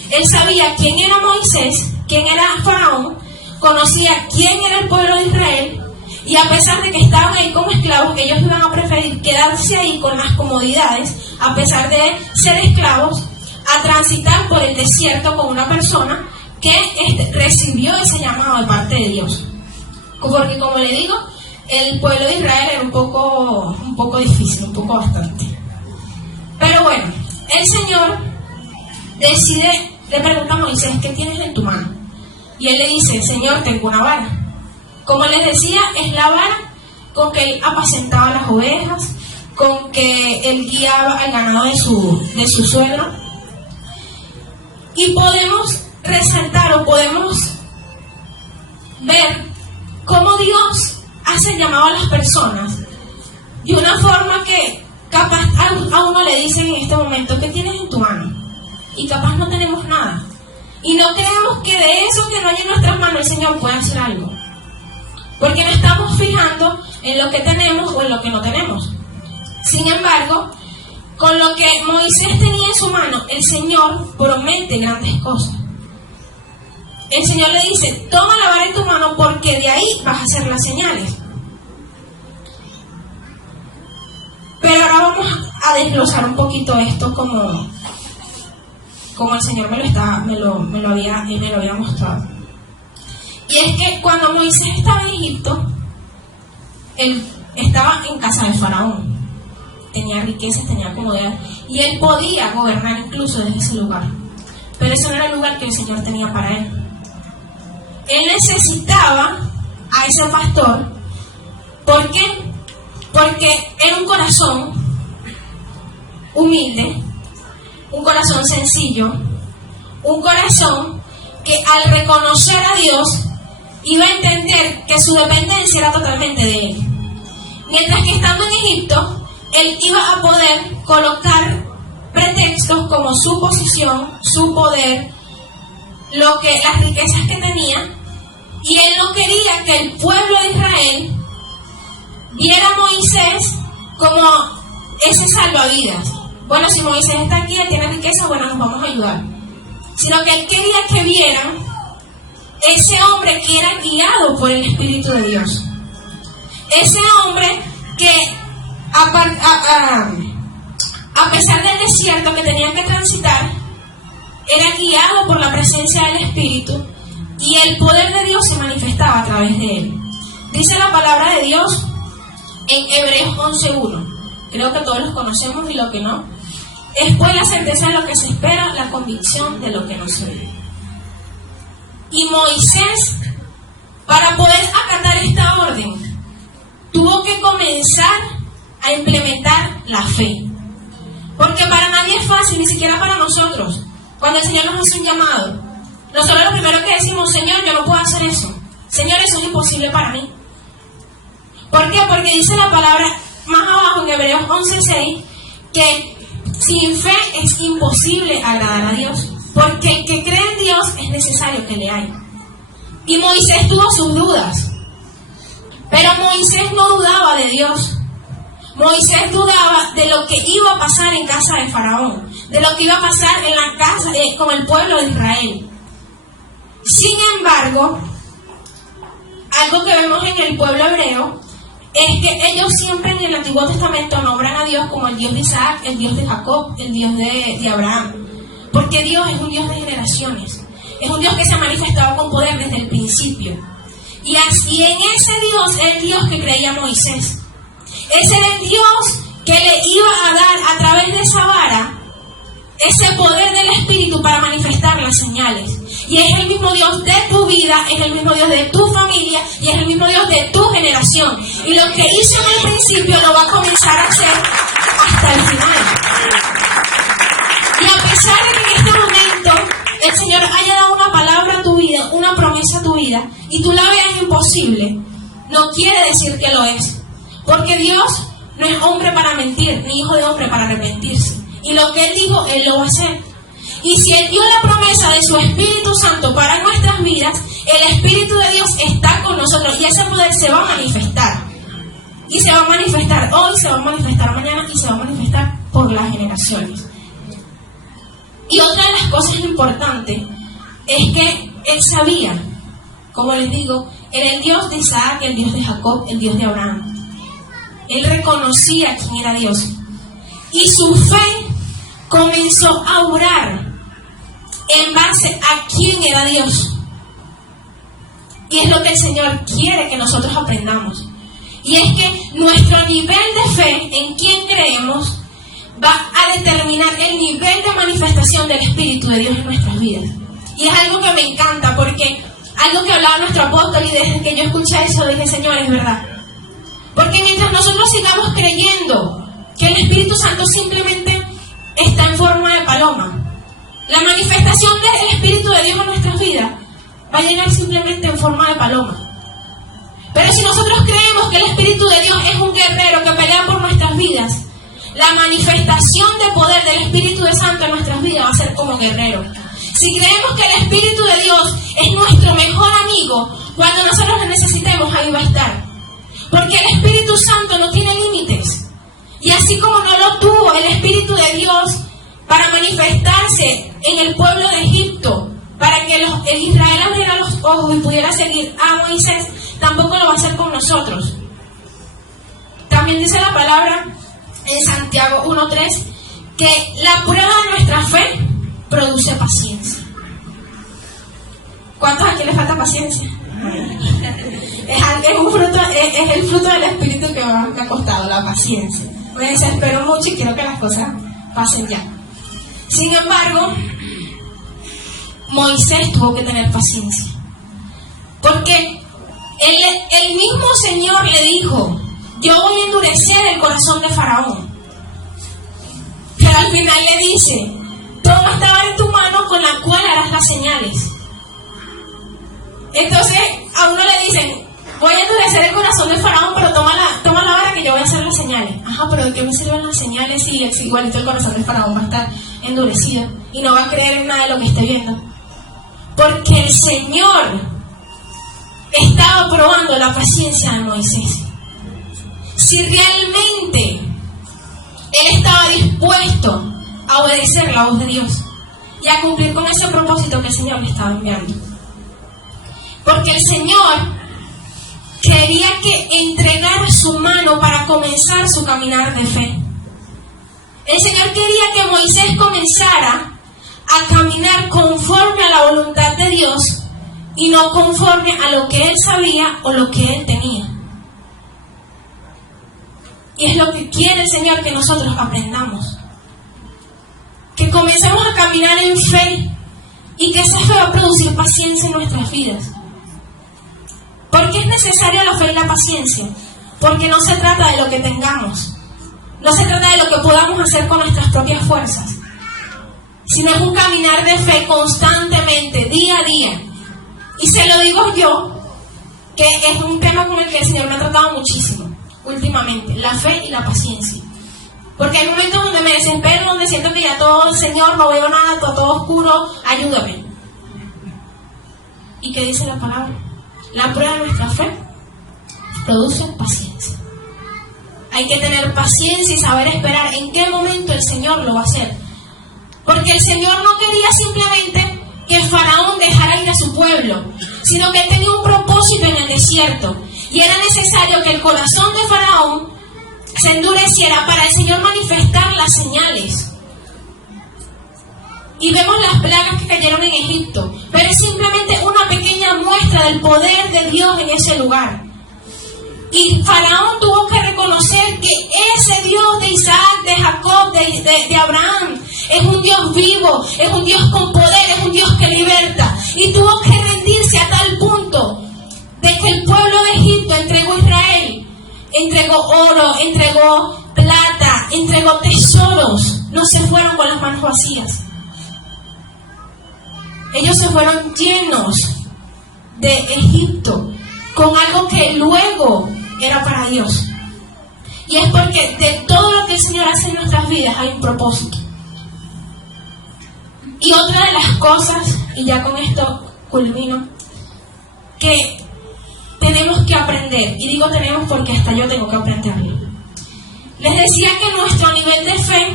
Él sabía quién era Moisés, quién era Faraón, conocía quién era el pueblo de Israel, y a pesar de que estaban ahí como esclavos, ellos iban a preferir quedarse ahí con las comodidades, a pesar de ser esclavos, a transitar por el desierto con una persona que recibió ese llamado de parte de Dios. Porque, como le digo, el pueblo de Israel era un poco difícil, un poco bastante. Pero bueno, el Señor le pregunta a Moisés, ¿qué tienes en tu mano? Y él le dice, Señor, tengo una vara. Como les decía, es la vara con que él apacentaba las ovejas, con que él guiaba al ganado de su suegro. Y podemos resaltar o podemos ver cómo Dios hace el llamado a las personas de una forma que capaz a uno le dicen en este momento, ¿qué tienes en tu mano? Y capaz no tenemos nada. Y no creemos que de eso que no hay en nuestras manos el Señor puede hacer algo. Porque no estamos fijando en lo que tenemos o en lo que no tenemos. Sin embargo, con lo que Moisés tenía en su mano, el Señor promete grandes cosas. El Señor le dice, toma la vara en tu mano porque de ahí vas a hacer las señales. Pero ahora vamos a desglosar un poquito esto como el Señor me lo había mostrado. Y es que cuando Moisés estaba en Egipto, él estaba en casa del faraón. Tenía riquezas, tenía comodidad, y él podía gobernar incluso desde ese lugar. Pero ese no era el lugar que el Señor tenía para él. él necesitaba a ese pastor. ¿Por qué? Porque era un corazón humilde, un corazón sencillo, un corazón que al reconocer a Dios iba a entender que su dependencia era totalmente de Él. Mientras que estando en Egipto, él iba a poder colocar pretextos como su posición, su poder, las riquezas que tenía, y él no quería que el pueblo de Israel viera a Moisés como ese salvavidas. Bueno, si Moisés está aquí, él tiene riqueza, bueno, nos vamos a ayudar. Sino que él quería que vieran ese hombre que era guiado por el Espíritu de Dios. Ese hombre que a pesar del desierto que tenían que transitar, era guiado por la presencia del Espíritu, y el poder de Dios se manifestaba a través de él. Dice la palabra de Dios en Hebreos 11:1. Creo que todos los conocemos, y lo que no. Es pues la certeza de lo que se espera, la convicción de lo que no se ve. Y Moisés, para poder acatar esta orden, tuvo que comenzar a implementar la fe. Porque para nadie es fácil, ni siquiera para nosotros. Cuando el Señor nos hace un llamado, nosotros lo primero que decimos: Señor, yo no puedo hacer eso. Señor, eso es imposible para mí. ¿Por qué? Porque dice la palabra más abajo en Hebreos 11:6 que sin fe es imposible agradar a Dios. Porque el que cree en Dios es necesario que le haya. Y Moisés tuvo sus dudas. Pero Moisés no dudaba de Dios. Moisés dudaba de lo que iba a pasar en casa de Faraón, de lo que iba a pasar en la casa con el pueblo de Israel. Sin embargo, algo que vemos en el pueblo hebreo es que ellos siempre en el Antiguo Testamento nombran a Dios como el Dios de Isaac, el Dios de Jacob, el Dios de Abraham. Porque Dios es un Dios de generaciones. Es un Dios que se ha manifestado con poder desde el principio. Y así en ese Dios es el Dios que creía Moisés. Ese era el Dios que le iba a dar a través de esa vara ese poder del Espíritu para manifestar las señales. Y es el mismo Dios de tu vida, es el mismo Dios de tu familia, y es el mismo Dios de tu generación. Y lo que hizo en el principio lo va a comenzar a hacer hasta el final. Y a pesar de que en este momento el Señor haya dado una palabra a tu vida, una promesa a tu vida, y tú la veas imposible, no quiere decir que lo es. Porque Dios no es hombre para mentir, ni hijo de hombre para arrepentirse. Y lo que Él dijo, Él lo va a hacer. Y si Él dio la promesa de su Espíritu Santo para nuestras vidas, el Espíritu de Dios está con nosotros, y ese poder se va a manifestar. Y se va a manifestar hoy, se va a manifestar mañana, y se va a manifestar por las generaciones. Y otra de las cosas importantes es que Él sabía, como les digo, era el Dios de Isaac, el Dios de Jacob, el Dios de Abraham. Él reconocía quién era Dios. Y su fe comenzó a orar en base a quién era Dios. Y es lo que el Señor quiere que nosotros aprendamos. Y es que nuestro nivel de fe en quién creemos va a determinar el nivel de manifestación del Espíritu de Dios en nuestras vidas. Y es algo que me encanta, porque algo que hablaba nuestro apóstol, y desde que yo escuché eso dije: Señor, es verdad. Porque mientras nosotros sigamos creyendo que el Espíritu Santo simplemente está en forma de paloma, la manifestación del Espíritu de Dios en nuestras vidas va a llegar simplemente en forma de paloma. Pero si nosotros creemos que el Espíritu de Dios es un guerrero que pelea por nuestras vidas, la manifestación de poder del Espíritu de Santo en nuestras vidas va a ser como guerrero. Si creemos que el Espíritu de Dios es nuestro mejor amigo, cuando nosotros lo necesitemos, ahí va a estar. Porque el Espíritu Santo no tiene límites. Y así como no lo tuvo el Espíritu de Dios para manifestarse en el pueblo de Egipto, para que el Israel abriera los ojos y pudiera seguir a Moisés, tampoco lo va a hacer con nosotros. También dice la palabra en Santiago 1:3 que la prueba de nuestra fe produce paciencia. ¿Cuántos aquí les falta paciencia? Es el fruto del Espíritu que me ha costado, la paciencia. Me desespero mucho y quiero que las cosas pasen ya. Sin embargo, Moisés tuvo que tener paciencia. Porque el mismo Señor le dijo: yo voy a endurecer el corazón de Faraón. Pero al final le dice: todo estaba en tu mano con la cual harás las señales. Entonces a uno le dicen: voy a endurecer el corazón de Faraón, pero toma la vara que yo voy a hacer las señales. Ajá, pero ¿de qué me sirven las señales si igualito el corazón de Faraón va a estar endurecido y no va a creer en nada de lo que esté viendo? Porque el Señor estaba probando la paciencia de Moisés. Si realmente él estaba dispuesto a obedecer la voz de Dios y a cumplir con ese propósito que el Señor le estaba enviando. Porque el Señor quería que entregara su mano para comenzar su caminar de fe. El Señor quería que Moisés comenzara a caminar conforme a la voluntad de Dios y no conforme a lo que él sabía o lo que él tenía. Y es lo que quiere el Señor que nosotros aprendamos. Que comencemos a caminar en fe y que esa fe va a producir paciencia en nuestras vidas. ¿Por qué es necesaria la fe y la paciencia? Porque no se trata de lo que tengamos, no se trata de lo que podamos hacer con nuestras propias fuerzas, sino es un caminar de fe constantemente, día a día. Y se lo digo yo, que es un tema con el que el Señor me ha tratado muchísimo últimamente, la fe y la paciencia. Porque hay momentos donde me desespero, donde siento que ya todo, Señor, no veo nada, todo oscuro, ayúdame. ¿Y qué dice la palabra? La prueba de nuestra fe produce paciencia. Hay que tener paciencia y saber esperar en qué momento el Señor lo va a hacer. Porque el Señor no quería simplemente que Faraón dejara ir a su pueblo, sino que él tenía un propósito en el desierto. Y era necesario que el corazón de Faraón se endureciera para el Señor manifestar las señales. Y vemos las plagas que cayeron en Egipto, pero es simplemente una pequeña muestra del poder de Dios en ese lugar. Y Faraón tuvo que reconocer que ese Dios de Isaac, de Jacob, de Abraham, es un Dios vivo, es un Dios con poder, es un Dios que liberta. Y tuvo que rendirse a tal punto de que el pueblo de Egipto entregó a Israel, entregó oro, entregó plata, entregó tesoros. No se fueron con las manos vacías. Ellos se fueron llenos de Egipto, con algo que luego era para Dios. Y es porque de todo lo que el Señor hace en nuestras vidas hay un propósito. Y otra de las cosas, y ya con esto culmino, que tenemos que aprender, y digo tenemos porque hasta yo tengo que aprenderlo. Les decía que nuestro nivel de fe,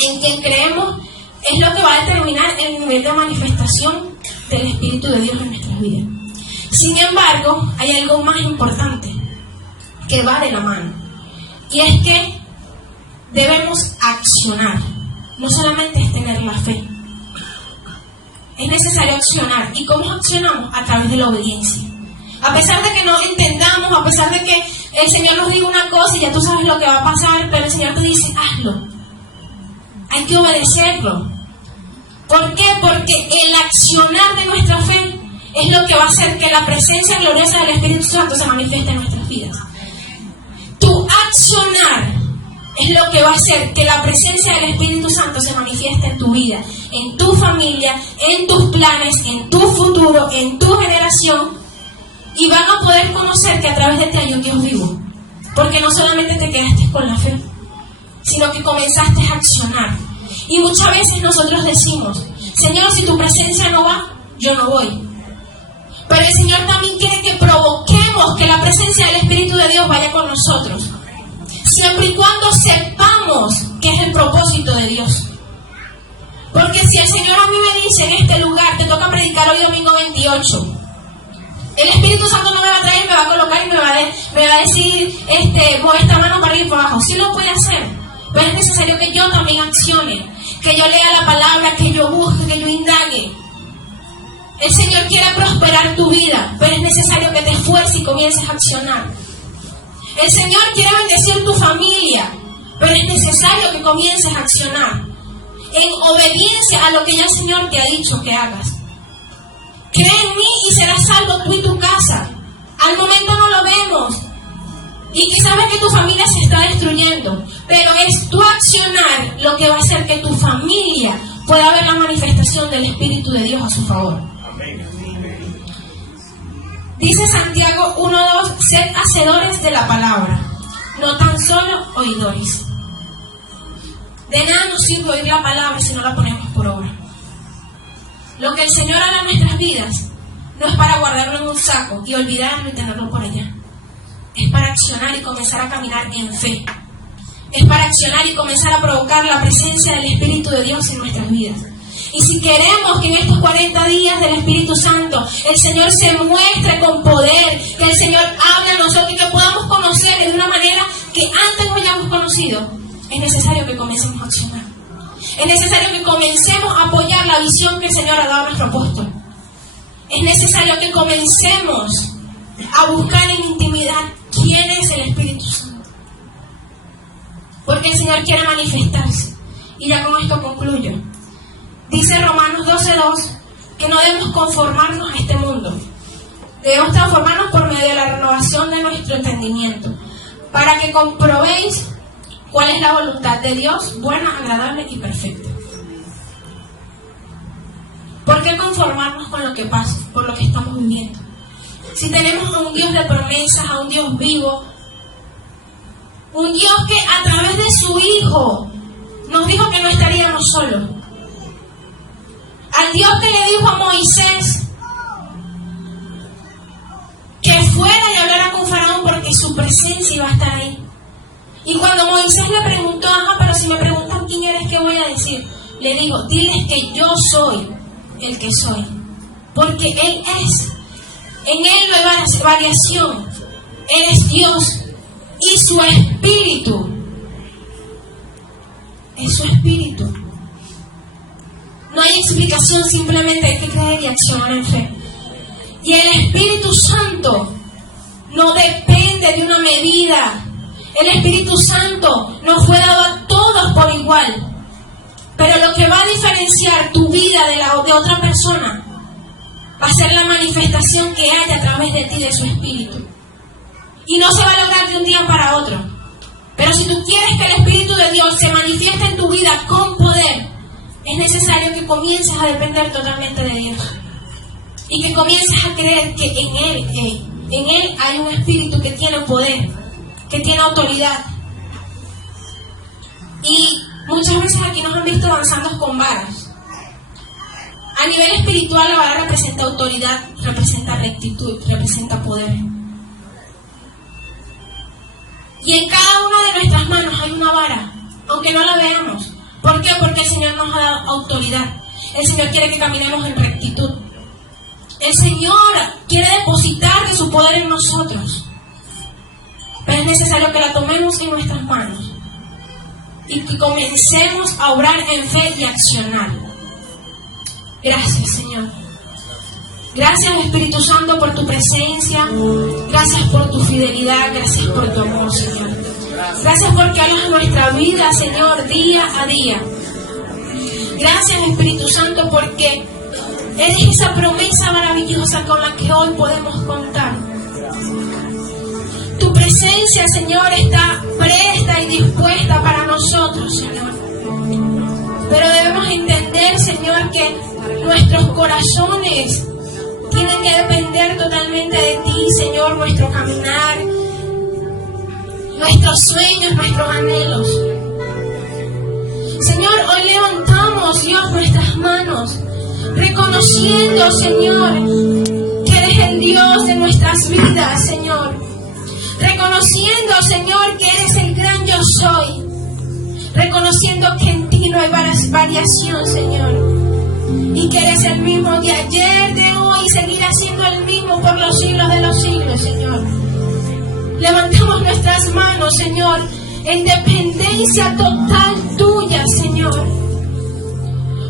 en quien creemos, es lo que va a determinar el nivel de manifestación del Espíritu de Dios en nuestras vidas. Sin embargo, hay algo más importante que va de la mano, y es que debemos accionar. No solamente es tener la fe, es necesario accionar. ¿Y cómo accionamos? A través de la obediencia. A pesar de que no entendamos, a pesar de que el Señor nos diga una cosa y ya tú sabes lo que va a pasar, pero el Señor te dice, hazlo. Hay que obedecerlo. ¿Por qué? Porque el accionar de nuestra fe es lo que va a hacer que la presencia gloriosa del Espíritu Santo se manifieste en nuestras vidas. Tu accionar es lo que va a hacer que la presencia del Espíritu Santo se manifieste en tu vida, en tu familia, en tus planes, en tu futuro, en tu generación. Y van a poder conocer que a través de ti hay un Dios vivo. Porque no solamente te quedaste con la fe, sino que comenzaste a accionar. Y muchas veces nosotros decimos, Señor, si tu presencia no va, yo no voy. Pero el Señor también quiere que provoquemos que la presencia del Espíritu de Dios vaya con nosotros. Siempre y cuando sepamos que es el propósito de Dios. Porque si el Señor a mí me dice en este lugar, te toca predicar hoy domingo 28, el Espíritu Santo no me va a traer, me va a colocar y me va a decir, mueve esta mano para arriba y para abajo. Sí lo puede hacer, pero es necesario que yo también accione, que yo lea la palabra, que yo busque, que yo indague. El Señor quiere prosperar tu vida, pero es necesario que te esfuerces y comiences a accionar. El Señor quiere bendecir tu familia, pero es necesario que comiences a accionar en obediencia a lo que ya el Señor te ha dicho que hagas. Cree en mí y serás salvo tú y tu casa. Al momento no lo vemos. Y quizás ves que tu familia se está destruyendo. Pero es tu accionar lo que va a hacer que tu familia pueda ver la manifestación del Espíritu de Dios a su favor. Dice Santiago 1:2, sed hacedores de la palabra, no tan solo oidores. De nada nos sirve oír la palabra si no la ponemos por obra. Lo que el Señor haga en nuestras vidas no es para guardarlo en un saco y olvidarlo y tenerlo por allá. Es para accionar y comenzar a caminar en fe. Es para accionar y comenzar a provocar la presencia del Espíritu de Dios en nuestras vidas. Y si queremos que en estos 40 días del Espíritu Santo el Señor se muestre con poder, que el Señor hable a nosotros y que podamos conocerle de una manera que antes no hayamos conocido, es necesario que comencemos a accionar. Es necesario que comencemos a apoyar la visión que el Señor ha dado a nuestro apóstol. Es necesario que comencemos a buscar en intimidad quién es el Espíritu Santo. Porque el Señor quiere manifestarse. Y ya con esto concluyo. Dice Romanos 12:2 que no debemos conformarnos a este mundo. Debemos transformarnos por medio de la renovación de nuestro entendimiento, para que comprobéis cuál es la voluntad de Dios, buena, agradable y perfecta. ¿Por qué conformarnos con lo que pasa, por lo que estamos viviendo? Si tenemos a un Dios de promesas, a un Dios vivo, un Dios que a través de su Hijo nos dijo que no estaríamos solos. Al Dios que le dijo a Moisés que fuera y hablara con Faraón porque su presencia iba a estar ahí. Y cuando Moisés le preguntó, pero si me preguntan quién eres, ¿qué voy a decir? Le dijo, diles que yo soy el que soy. Porque Él es. En Él no hay variación. Él es Dios. Y su Espíritu es su Espíritu. No hay explicación, simplemente hay que creer y accionar en fe. Y el Espíritu Santo no depende de una medida. El Espíritu Santo no fue dado a todos por igual. Pero lo que va a diferenciar tu vida de otra persona va a ser la manifestación que haya a través de ti, de su Espíritu. Y no se va a lograr de un día para otro. Pero si tú quieres que el Espíritu de Dios se manifieste en tu vida con poder, es necesario que comiences a depender totalmente de Dios. Y que comiences a creer que en Él hay un Espíritu que tiene poder, que tiene autoridad. Y muchas veces aquí nos han visto avanzando con varas. A nivel espiritual, la vara representa autoridad, representa rectitud, representa poder. Y en cada una de nuestras manos hay una vara, aunque no la veamos. ¿Por qué? Porque el Señor nos ha dado autoridad. El Señor quiere que caminemos en rectitud. El Señor quiere depositar de su poder en nosotros. Pero es necesario que la tomemos en nuestras manos y que comencemos a obrar en fe y accionar. Gracias, Señor. Gracias, Espíritu Santo, por tu presencia. Gracias por tu fidelidad. Gracias por tu amor, Señor. Gracias porque hablas nuestra vida, Señor, día a día. Gracias, Espíritu Santo, porque eres esa promesa maravillosa con la que hoy podemos contar. Tu presencia, Señor, está presta y dispuesta para nosotros, Señor. Pero debemos entender, Señor, que nuestros corazones tienen que depender totalmente de ti, Señor, nuestro caminar, nuestros sueños, nuestros anhelos. Señor, hoy levantamos, Dios, nuestras manos, reconociendo, Señor, que eres el Dios de nuestras vidas, Señor. Reconociendo, Señor, que eres el gran yo soy. Reconociendo que en ti no hay variación, Señor. Y que eres el mismo de ayer, de hoy, y seguirás siendo el mismo por los siglos de los siglos, Señor. Levantamos nuestras manos, Señor, en dependencia total tuya, Señor.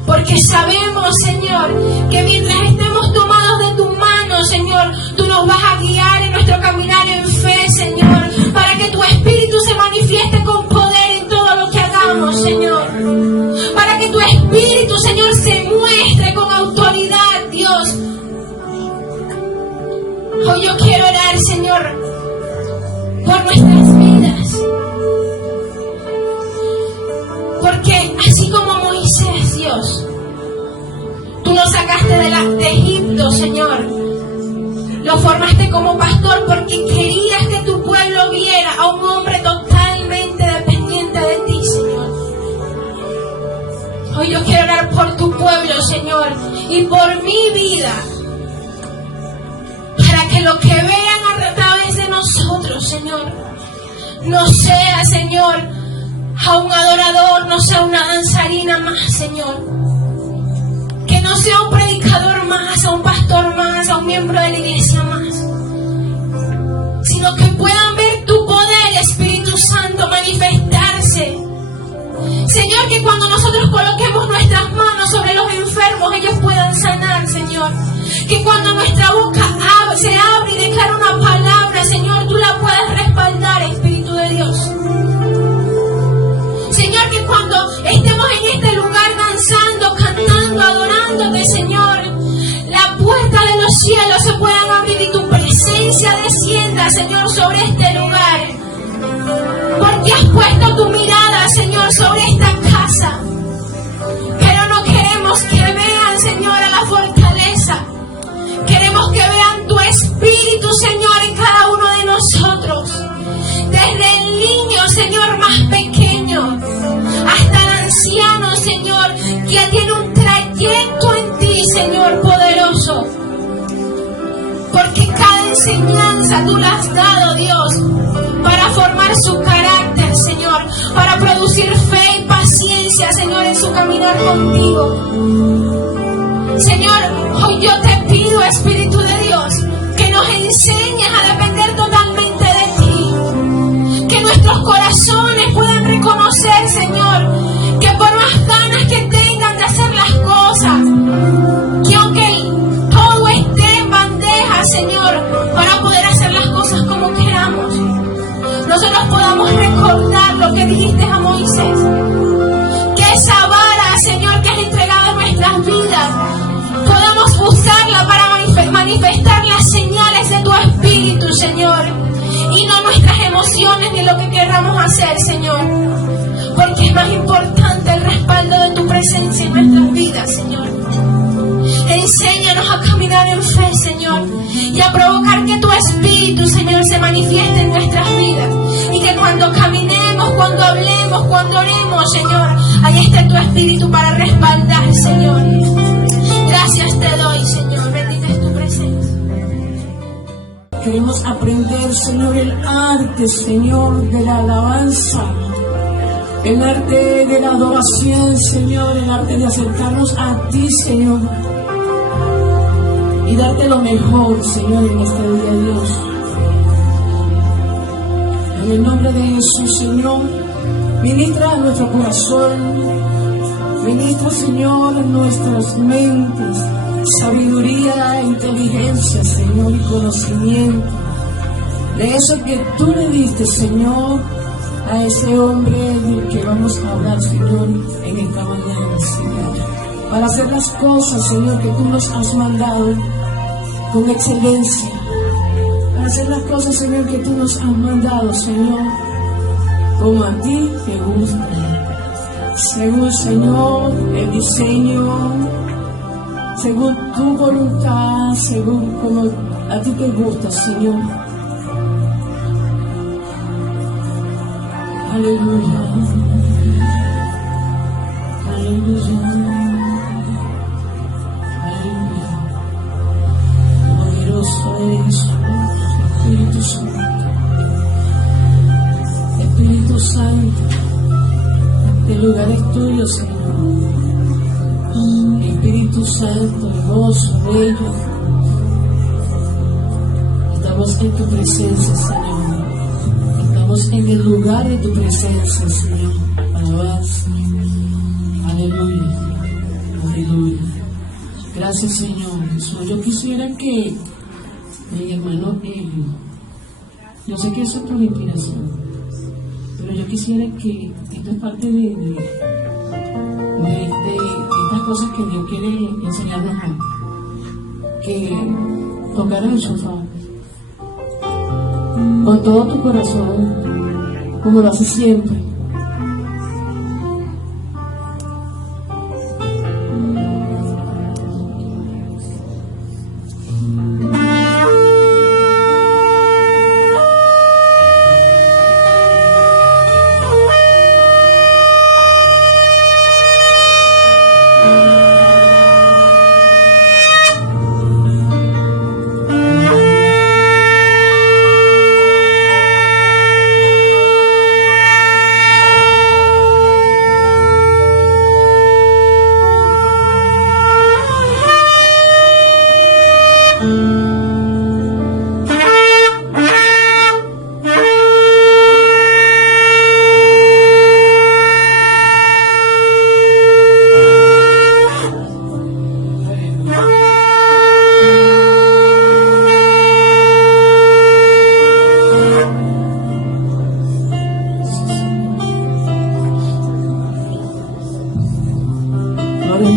Porque sabemos, Señor, que mientras estemos tomados de tu mano, Señor, tú nos vas a guiar en nuestro caminar en fe, Señor, para que tu Espíritu se manifieste con poder en todo lo que hagamos, Señor. Para que tu Espíritu, Señor, se muestre con autoridad, Dios, sacaste de Egipto, Señor. Lo formaste como pastor porque querías que tu pueblo viera a un hombre totalmente dependiente de ti, Señor. Hoy yo quiero orar por tu pueblo, Señor, y por mi vida, para que lo que vean a través de nosotros, Señor, no sea, Señor, a un adorador, no sea una danzarina más, Señor. Que no sea un predicador más, a un pastor más, a un miembro de la iglesia más, sino que puedan ver tu poder, Espíritu Santo, manifestarse. Señor, que cuando nosotros coloquemos nuestras manos sobre los enfermos, ellos puedan sanar, Señor. Que cuando nuestra boca se abre y declara una palabra, Señor, tú la puedas respaldar, Espíritu de Dios. Señor, que cuando estemos en este lugar danzando, cantando, adorándote, Señor, la puerta de los cielos se puedan abrir y tu presencia descienda, Señor, sobre este lugar. Porque has puesto tu mirada, Señor, sobre esta casa. Pero no queremos que vean, Señor, a la fortaleza. Queremos que vean tu Espíritu, Señor, en cada uno de nosotros. Desde el niño, Señor, más pequeño, hasta el anciano, Señor, que ya tiene un trayecto en ti, Señor, poderoso. Porque cada enseñanza tú la has dado, Dios, para formar su carácter, Señor, para producir fe y paciencia, Señor, en su caminar contigo. Señor, hoy yo te pido, Espíritu de Dios, que nos enseñes a depender totalmente de ti. Que nuestros corazones puedan reconocer, Señor, que por más ganas que tengan de hacer las cosas, que aunque todo esté en bandeja, Señor, para poder hacer las cosas como queramos, nosotros podamos recordar lo que dijiste a Moisés. Que esa vara, Señor, que has entregado en nuestras vidas, podamos usarla para manifestar las señales de tu Espíritu, Señor, y no nuestras emociones ni lo que queramos hacer, Señor, porque es más importante el respaldo de tu presencia en nuestras vidas, Señor. Enséñanos a caminar en fe, Señor, y a provocar que tu Espíritu, Señor, se manifieste en nuestras vidas, y que cuando caminemos, cuando hablemos, cuando oremos, Señor, ahí esté tu Espíritu para respaldar, Señor. Gracias te doy, Señor. Bendita es tu presencia. Queremos aprender, Señor, el arte, Señor, de la alabanza, el arte de la adoración, Señor, el arte de acercarnos a ti, Señor, y darte lo mejor, Señor, en este día, Dios. En el nombre de Jesús, Señor, ministra nuestro corazón. Ministra, Señor, nuestras mentes, sabiduría, inteligencia, Señor, y conocimiento. De eso que tú le diste, Señor, a ese hombre del que vamos a hablar, Señor, en esta mañana, Señor. Para hacer las cosas, Señor, que tú nos has mandado con excelencia. Para hacer las cosas, Señor, que tú nos has mandado, Señor, como a ti te gusta. Según, Señor, el diseño, según tu voluntad, según como a ti te gusta, Señor. Aleluya, aleluya, aleluya. Poderoso eres, Espíritu Santo, Espíritu Santo. El lugar es tuyo, Señor. Espíritu Santo, hermoso, bello. Estamos en tu presencia, Señor. Estamos en el lugar de tu presencia, Señor. Alabanza. Aleluya. Aleluya. Gracias, Señor Jesús. Yo quisiera que mi hermano Elio, yo sé que eso es tu inspiración, pero yo quisiera que esto es parte de estas cosas que Dios quiere enseñarnos hoy. Que tocaras el shofar con todo tu corazón, como lo haces siempre.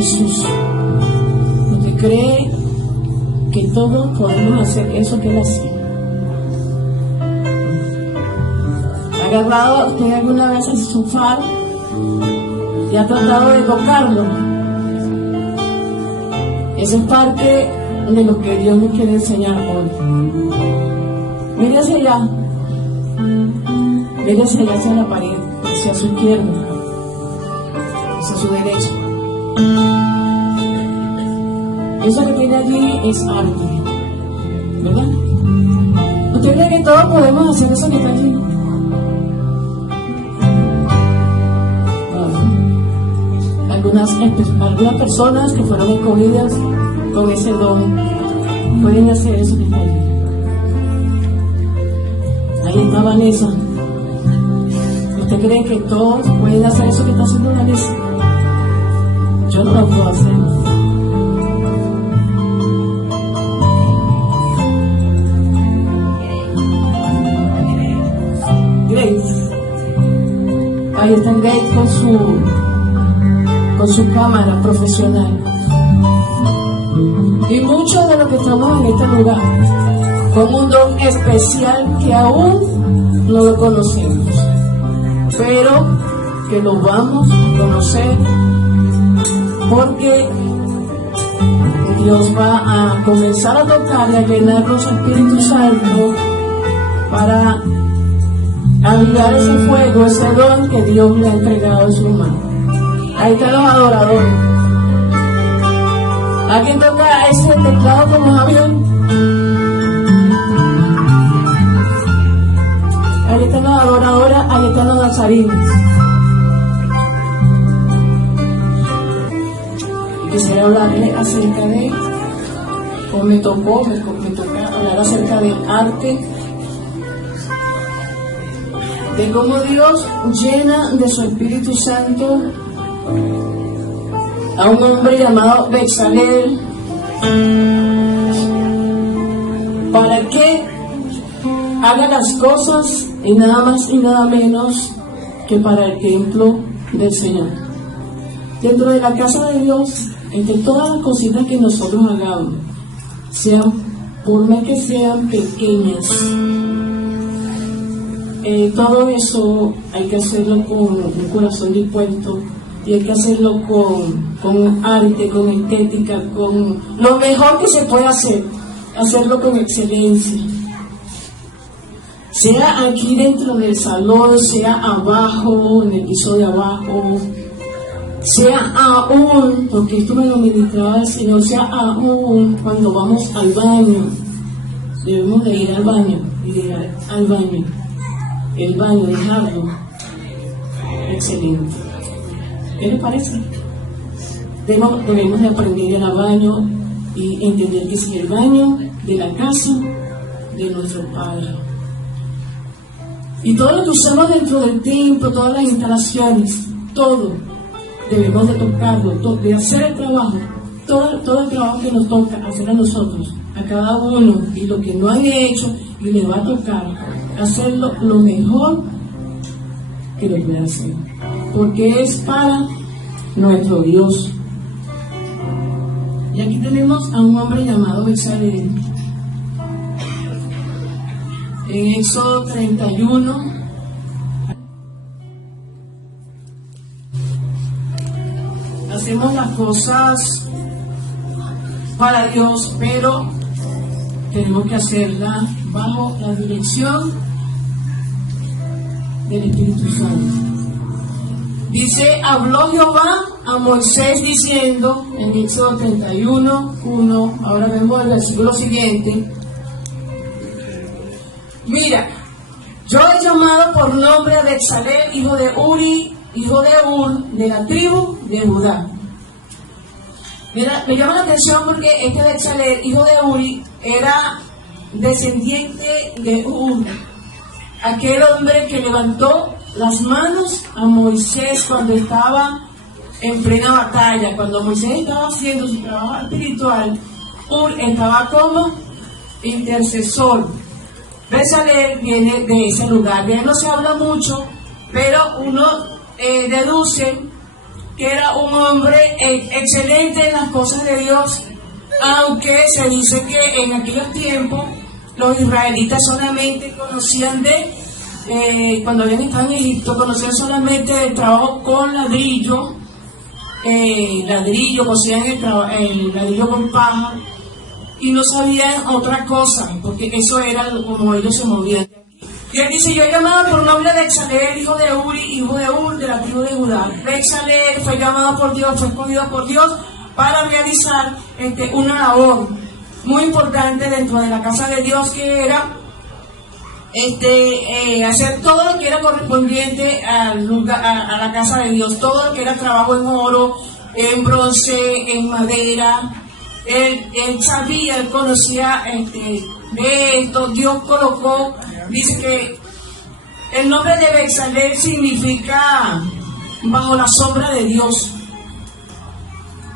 Jesús. ¿Usted cree que todos podemos hacer eso que Él hacía? ¿Ha agarrado usted alguna vez ese sofá y ha tratado de tocarlo? Ese es parte de lo que Dios nos quiere enseñar hoy. Mire hacia allá. Mire hacia allá, hacia la pared, hacia su izquierda, hacia su derecha. Eso que tiene allí es arte, ¿verdad? ¿Usted cree que todos podemos hacer eso que está allí? Algunas personas que fueron escogidas con ese don pueden hacer eso que está allí. Ahí está Vanessa. ¿Usted cree que todos pueden hacer eso que está haciendo Vanessa? Yo no lo puedo hacer. Grace. Ahí está Grace con su cámara profesional. Y muchos de los que estamos en este lugar con un don especial que aún no lo conocemos, pero que lo vamos a conocer porque Dios va a comenzar a tocar y a llenarnos del Espíritu Santo para avivar ese fuego, ese don que Dios le ha entregado en su mano. Ahí están los adoradores. ¿Alguien toca ese teclado como Javier? Ahí están los adoradores, ahí están los danzarines. Quisiera hablarle acerca de, o me toca hablar acerca del arte, de cómo Dios llena de su Espíritu Santo a un hombre llamado Bezalel para que haga las cosas y nada más y nada menos que para el templo del Señor. Dentro de la casa de Dios, entre todas las cositas que nosotros hagamos, sean, por más que sean pequeñas, todo eso hay que hacerlo con un corazón dispuesto y hay que hacerlo con arte, con estética, con lo mejor que se puede hacer, hacerlo con excelencia. Sea aquí dentro del salón, sea abajo, en el piso de abajo, sea aún, porque esto me lo ministraba el Señor, sea aún cuando vamos al baño, debemos de ir al baño y llegar al baño, el baño, dejarlo excelente. ¿Qué les parece? Debemos de aprender a ir al baño y entender que es el baño de la casa de nuestro Padre. Y todo lo que usamos dentro del templo, todas las instalaciones, todo, debemos de tocarlo, de hacer el trabajo, todo el trabajo que nos toca hacer a nosotros, a cada uno, y lo que no han hecho y les va a tocar, hacerlo lo mejor que lo pueda hacer, porque es para nuestro Dios. Y aquí tenemos a un hombre llamado Bezalel. En Éxodo 31, hacemos las cosas para Dios, pero tenemos que hacerlas bajo la dirección del Espíritu Santo. Dice, habló Jehová a Moisés diciendo, en Éxodo 31, 1, ahora vemos el versículo siguiente. Mira, yo he llamado por nombre a Bezalel, hijo de Uri, hijo de Ur, de la tribu de Judá. Mira, me llama la atención porque este Bezalel, hijo de Uri, era descendiente de Ur, aquel hombre que levantó las manos a Moisés cuando estaba en plena batalla. Cuando Moisés estaba haciendo su trabajo espiritual, Ur estaba como intercesor. Bezalel viene de ese lugar. De él no se habla mucho, pero uno deduce que era un hombre excelente en las cosas de Dios, aunque se dice que en aquellos tiempos los israelitas solamente conocían cuando habían estado en Egipto, conocían solamente el trabajo con ladrillo, cosían el ladrillo con paja, y no sabían otra cosa, porque eso era como ellos se movían. Y él dice: yo he llamado por nombre de Bezaleel, hijo de Uri, hijo de Ur, de la tribu de Judá. Bezaleel fue llamado por Dios, fue escogido por Dios para realizar una labor muy importante dentro de la casa de Dios, que era hacer todo lo que era correspondiente a la casa de Dios, todo lo que era trabajo en oro, en bronce, en madera. Él sabía, él conocía de esto. Dios colocó, dice que el nombre de Bezaleel significa bajo la sombra de Dios.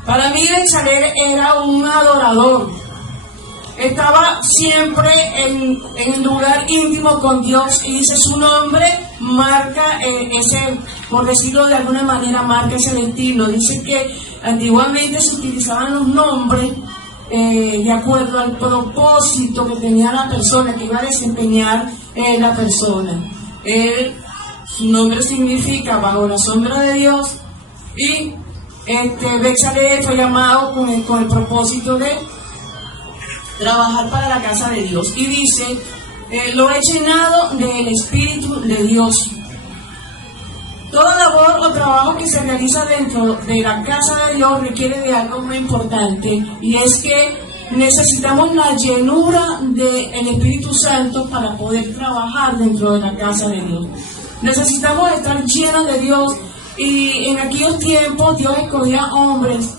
Para mí Bezaleel era un adorador, estaba siempre en el lugar íntimo con Dios, y dice su nombre marca ese, por decirlo de alguna manera, marca ese destino. Dice que antiguamente se utilizaban los nombres de acuerdo al propósito que tenía la persona, que iba a desempeñar la persona. Su nombre significa bajo la sombra de Dios, y Bezaleel fue llamado con el propósito de trabajar para la casa de Dios. Y dice: lo he llenado del Espíritu de Dios. Toda labor o trabajo que se realiza dentro de la casa de Dios requiere de algo muy importante, y es que necesitamos la llenura del Espíritu Santo para poder trabajar dentro de la casa de Dios. Necesitamos estar llenos de Dios, y en aquellos tiempos Dios escogía hombres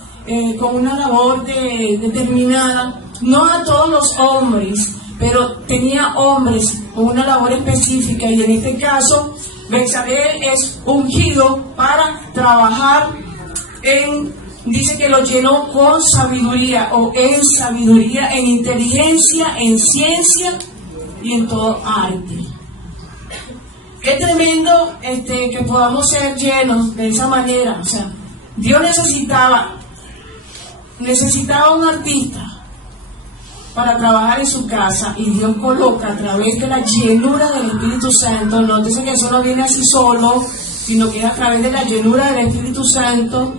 con una labor determinada, no a todos los hombres, pero tenía hombres con una labor específica, y en este caso Bezaleel es ungido para trabajar dice que lo llenó con sabiduría, o en sabiduría, en inteligencia, en ciencia y en todo arte. Qué tremendo que podamos ser llenos de esa manera. O sea, Dios necesitaba un artista para trabajar en su casa, y Dios coloca a través de la llenura del Espíritu Santo. No dice que eso no viene así solo, sino que es a través de la llenura del Espíritu Santo.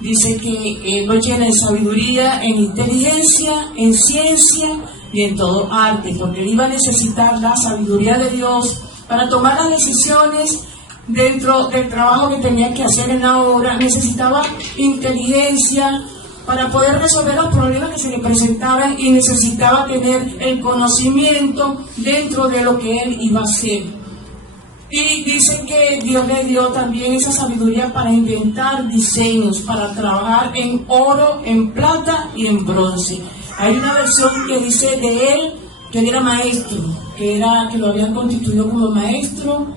Dice que Él lo llena en sabiduría, en inteligencia, en ciencia y en todo arte, porque Él iba a necesitar la sabiduría de Dios para tomar las decisiones dentro del trabajo que tenía que hacer en la obra. Necesitaba inteligencia para poder resolver los problemas que se le presentaban, y necesitaba tener el conocimiento dentro de lo que él iba a hacer. Y dice que Dios le dio también esa sabiduría para inventar diseños, para trabajar en oro, en plata y en bronce. Hay una versión que dice de él que él era maestro, que lo habían constituido como maestro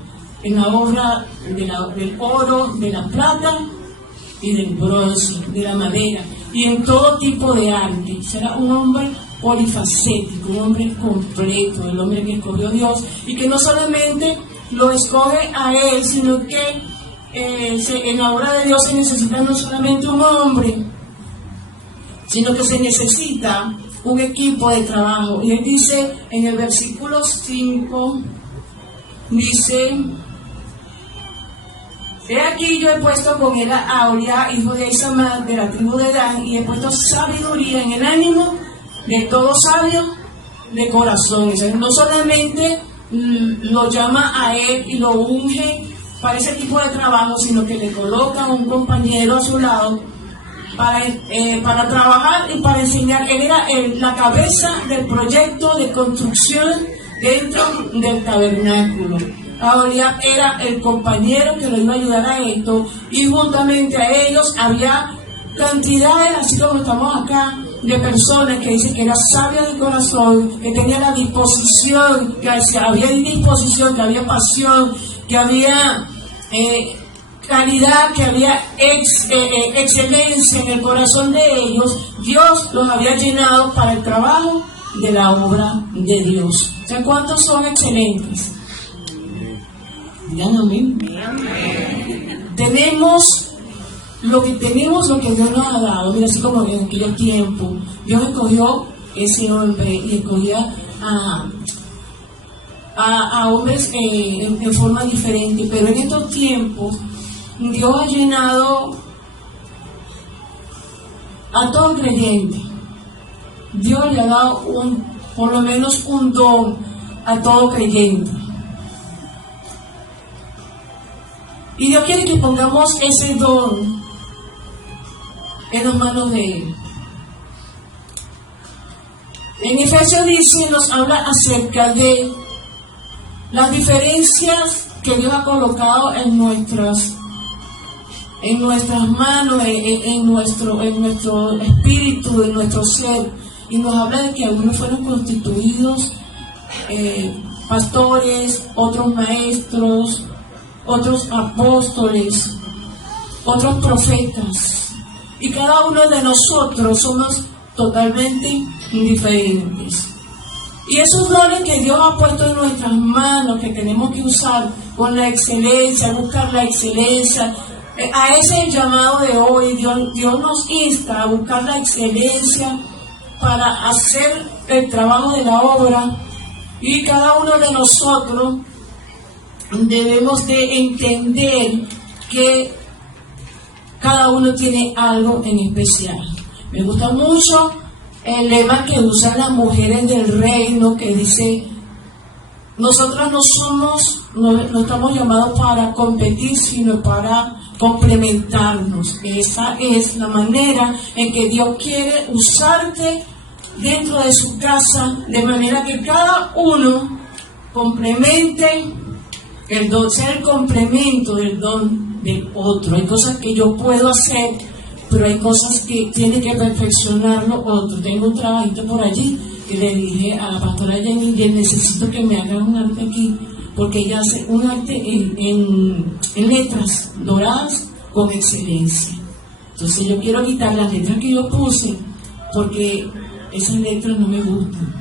en la obra del oro, de la plata y del bronce, de la madera, y en todo tipo de arte. Será un hombre polifacético, un hombre completo, el hombre que escogió Dios, y que no solamente lo escoge a él, sino que en la obra de Dios se necesita no solamente un hombre, sino que se necesita un equipo de trabajo. Y él dice en el versículo 5, dice: he aquí yo he puesto con él a Aholiab, hijo de Isamar, de la tribu de Dan, y he puesto sabiduría en el ánimo de todo sabio de corazón. O sea, no solamente lo llama a él y lo unge para ese tipo de trabajo, sino que le coloca un compañero a su lado para trabajar y para enseñar. Él era la cabeza del proyecto de construcción dentro del tabernáculo. Aholiab era el compañero que lo iba a ayudar a esto, y juntamente a ellos había cantidades, así como estamos acá, de personas que dicen que era sabia de corazón, que tenía la disposición, que había disposición, que había pasión, que había calidad, que había excelencia en el corazón de ellos. Dios los había llenado para el trabajo de la obra de Dios. O sea, ¿cuántos son excelentes? Digan amén. Tenemos lo que tenemos, lo que Dios nos ha dado. Mira, así como en aquel tiempo, Dios escogió ese hombre y escogía a hombres en forma diferente, pero en estos tiempos Dios ha llenado a todo creyente. Dios le ha dado por lo menos un don a todo creyente. Y Dios quiere que pongamos ese don en las manos de Él. En Efesios dice, nos habla acerca de las diferencias que Dios ha colocado en nuestras manos, en nuestro espíritu, en nuestro ser, y nos habla de que algunos fueron constituidos pastores, otros maestros, otros apóstoles, otros profetas, y cada uno de nosotros somos totalmente diferentes. Y esos dones que Dios ha puesto en nuestras manos, que tenemos que usar con la excelencia, buscar la excelencia, a ese llamado de hoy, Dios nos insta a buscar la excelencia para hacer el trabajo de la obra, y cada uno de nosotros debemos de entender que cada uno tiene algo en especial. Me gusta mucho el lema que usan las mujeres del reino, que dice: nosotras no estamos llamados para competir, sino para complementarnos. Esa es la manera en que Dios quiere usarte dentro de su casa, de manera que cada uno complemente el don, sea el complemento del don del otro. Hay cosas que yo puedo hacer, pero hay cosas que tiene que perfeccionarlo otro. Tengo un trabajito por allí que le dije a la pastora Jenny: necesito que me haga un arte aquí, porque ella hace un arte en letras doradas con excelencia. Entonces yo quiero quitar las letras que yo puse, porque esas letras no me gustan.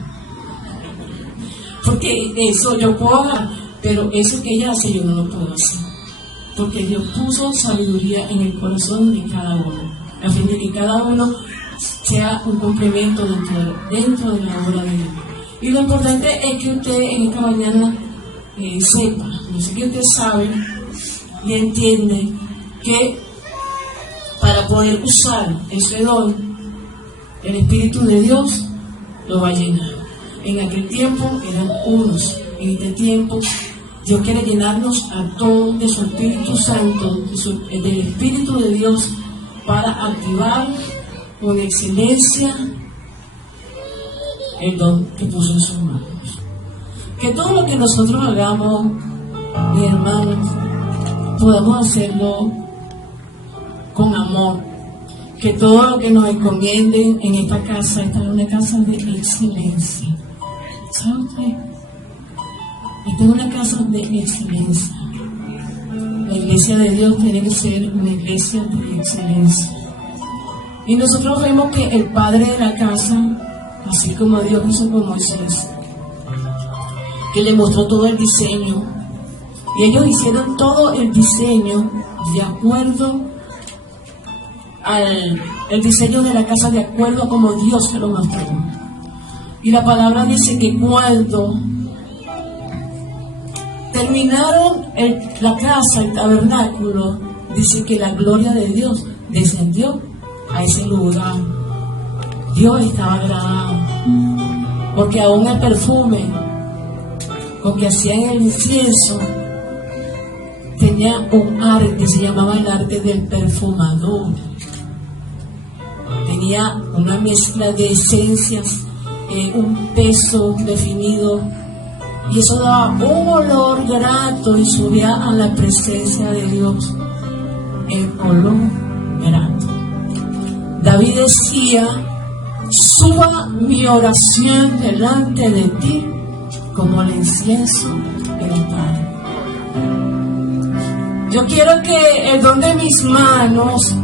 Porque eso yo puedo hacer, pero eso que ella hace yo no lo puedo hacer. Porque Dios puso sabiduría en el corazón de cada uno, a fin de que cada uno sea un complemento dentro de la obra de Dios. Y lo importante es que usted en esta mañana sepa, yo sé que usted sabe y entiende que para poder usar ese don, el Espíritu de Dios lo va a llenar. En aquel tiempo eran unos, en este tiempo Dios quiere llenarnos a todos de su Espíritu Santo, del Espíritu de Dios, para activar con excelencia el don que puso en sus manos. Que todo lo que nosotros hagamos, mis hermanos, podamos hacerlo con amor. Que todo lo que nos encomienden en esta casa, esta es una casa de excelencia. ¿Sabe usted? Esta es una casa de excelencia. La iglesia de Dios tiene que ser una iglesia de excelencia. Y nosotros vemos que el padre de la casa, así como Dios hizo con Moisés, que le mostró todo el diseño, y ellos hicieron todo el diseño de acuerdo al diseño de la casa, de acuerdo a como Dios se lo mostró. Y la palabra dice que cuando terminaron la casa, el tabernáculo, dice que la gloria de Dios descendió a ese lugar. Dios estaba agradado, porque aún el perfume con que hacían el incienso tenía un arte, se llamaba el arte del perfumador. Tenía una mezcla de esencias, un peso definido, y eso daba un olor grato y subía a la presencia de Dios el olor grato. David decía: suba mi oración delante de ti como el incienso del altar. Yo quiero que el don de mis manos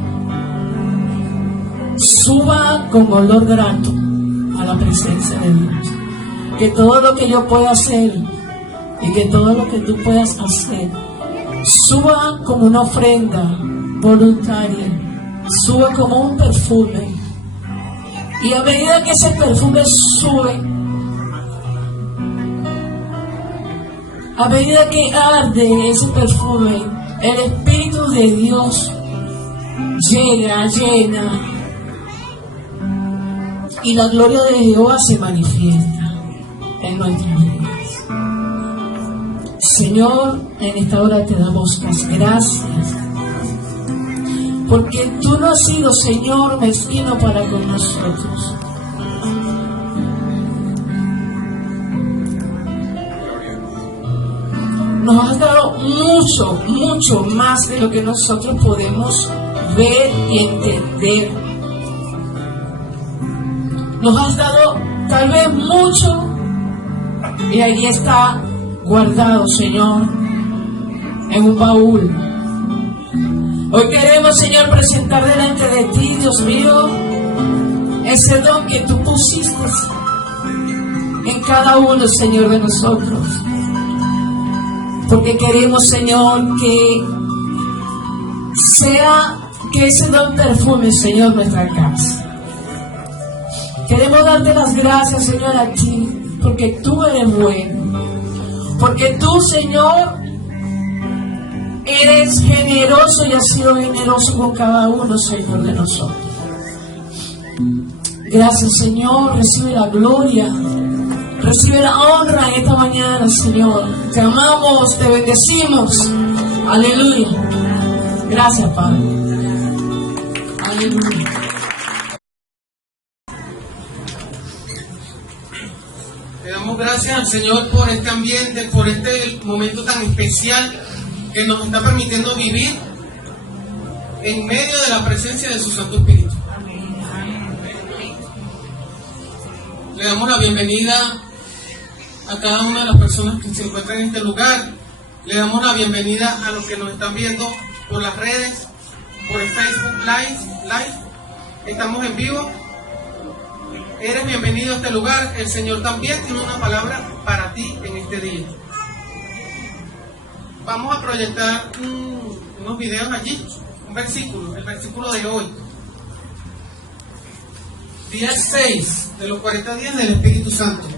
suba con olor grato a la presencia de Dios. Que todo lo que yo pueda hacer y que todo lo que tú puedas hacer suba como una ofrenda voluntaria sube como un perfume. Y a medida que ese perfume sube, a medida que arde ese perfume, el Espíritu de Dios llena, y la gloria de Jehová se manifiesta en nuestras vidas. Señor, en esta hora te damos las gracias, porque tú no has sido, Señor, mezquino para con nosotros. Nos has dado mucho más de lo que nosotros podemos ver y entender. Nos has dado tal vez mucho y ahí está guardado, Señor, en un baúl. Hoy queremos, Señor, presentar delante de ti, Dios mío, ese don que tú pusiste en cada uno, Señor, de nosotros. Porque queremos, Señor, que ese don perfume, Señor, nuestra casa. Queremos darte las gracias, Señor, a ti, porque tú eres bueno. Porque tú, Señor, eres generoso y has sido generoso con cada uno, Señor, de nosotros. Gracias, Señor. Recibe la gloria, recibe la honra en esta mañana, Señor. Te amamos, te bendecimos. Aleluya. Gracias, Padre. Aleluya. Le damos gracias al Señor por este ambiente, por este momento tan especial que nos está permitiendo vivir en medio de la presencia de su Santo Espíritu. Le damos la bienvenida a cada una de las personas que se encuentran en este lugar. Le damos la bienvenida a los que nos están viendo por las redes, por el Facebook Live. Estamos en vivo. Eres bienvenido a este lugar. El Señor también tiene una palabra para ti en este día. Vamos a proyectar unos videos allí, un versículo, el versículo de hoy. Día 6 de los 40 días del Espíritu Santo.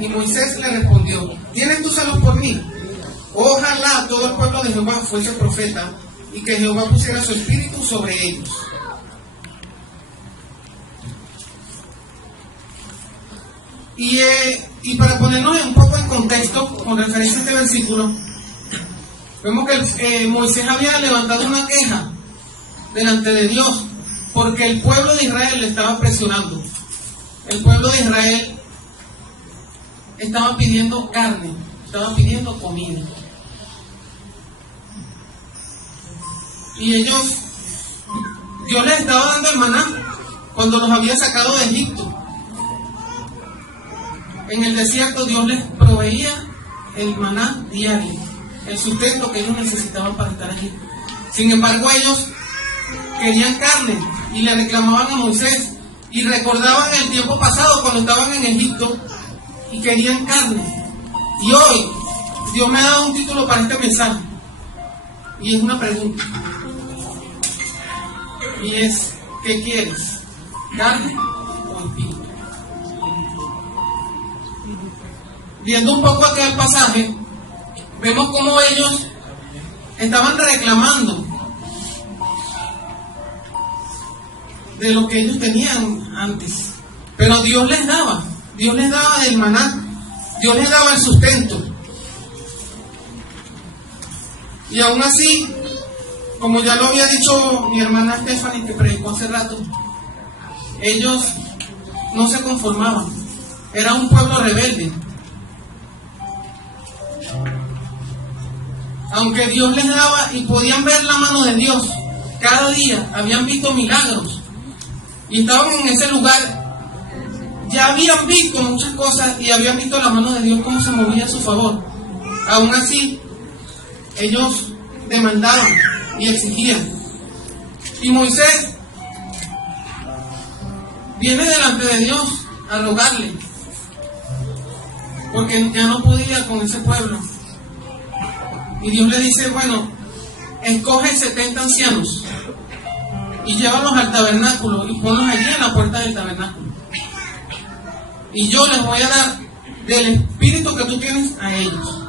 Y Moisés le respondió: ¿tienes tú celos por mí? Ojalá todo el pueblo de Jehová fuese profeta y que Jehová pusiera su espíritu sobre ellos. Y para ponernos un poco en contexto con referencia a este versículo, vemos que Moisés había levantado una queja delante de Dios porque el pueblo de Israel le estaba presionando. El pueblo de Israel estaba pidiendo carne, estaba pidiendo comida. Y ellos, Dios les estaba dando el maná cuando los había sacado de Egipto. En el desierto Dios les proveía el maná diario, el sustento que ellos necesitaban para estar allí. Sin embargo, ellos querían carne y le reclamaban a Moisés y recordaban el tiempo pasado cuando estaban en Egipto y querían carne. Y hoy Dios me ha dado un título para este mensaje y es una pregunta, y es: ¿qué quieres? ¿Carne o espíritu? Viendo un poco aquel pasaje, vemos cómo ellos estaban reclamando de lo que ellos tenían antes, pero Dios les daba del maná, Dios les daba el sustento. Y aún así, como ya lo había dicho mi hermana Stephanie, que predicó hace rato, ellos no se conformaban, era un pueblo rebelde. Aunque Dios les daba y podían ver la mano de Dios, cada día habían visto milagros y estaban en ese lugar ya habían visto muchas cosas y habían visto la mano de Dios cómo se movía a su favor. Aún así, ellos demandaban y exigían. Y Moisés viene delante de Dios a rogarle, porque ya no podía con ese pueblo. Y Dios le dice, bueno, escoge 70 ancianos y llévalos al tabernáculo y ponlos allí en la puerta del tabernáculo. Y yo les voy a dar del espíritu que tú tienes a ellos,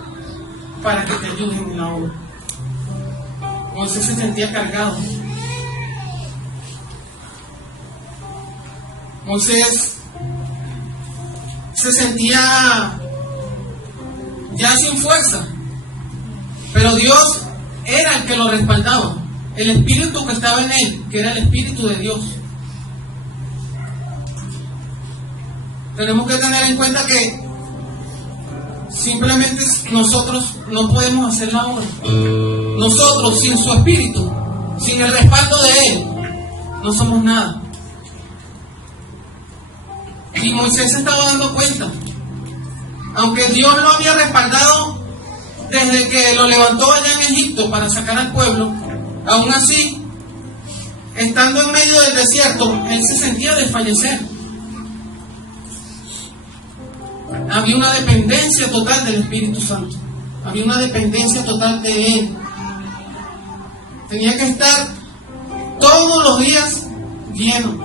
para que te ayuden en la obra. Moisés se sentía cargado. Moisés se sentía ya sin fuerza, pero Dios era el que lo respaldaba, el espíritu que estaba en él, que era el espíritu de Dios. Tenemos que tener en cuenta que simplemente nosotros no podemos hacer la obra. Nosotros, sin su espíritu, sin el respaldo de él, no somos nada. Y Moisés se estaba dando cuenta, aunque Dios lo había respaldado desde que lo levantó allá en Egipto para sacar al pueblo, aún así, estando en medio del desierto, él se sentía desfallecer. Había una dependencia total del Espíritu Santo, había una dependencia total de él. Tenía que estar todos los días lleno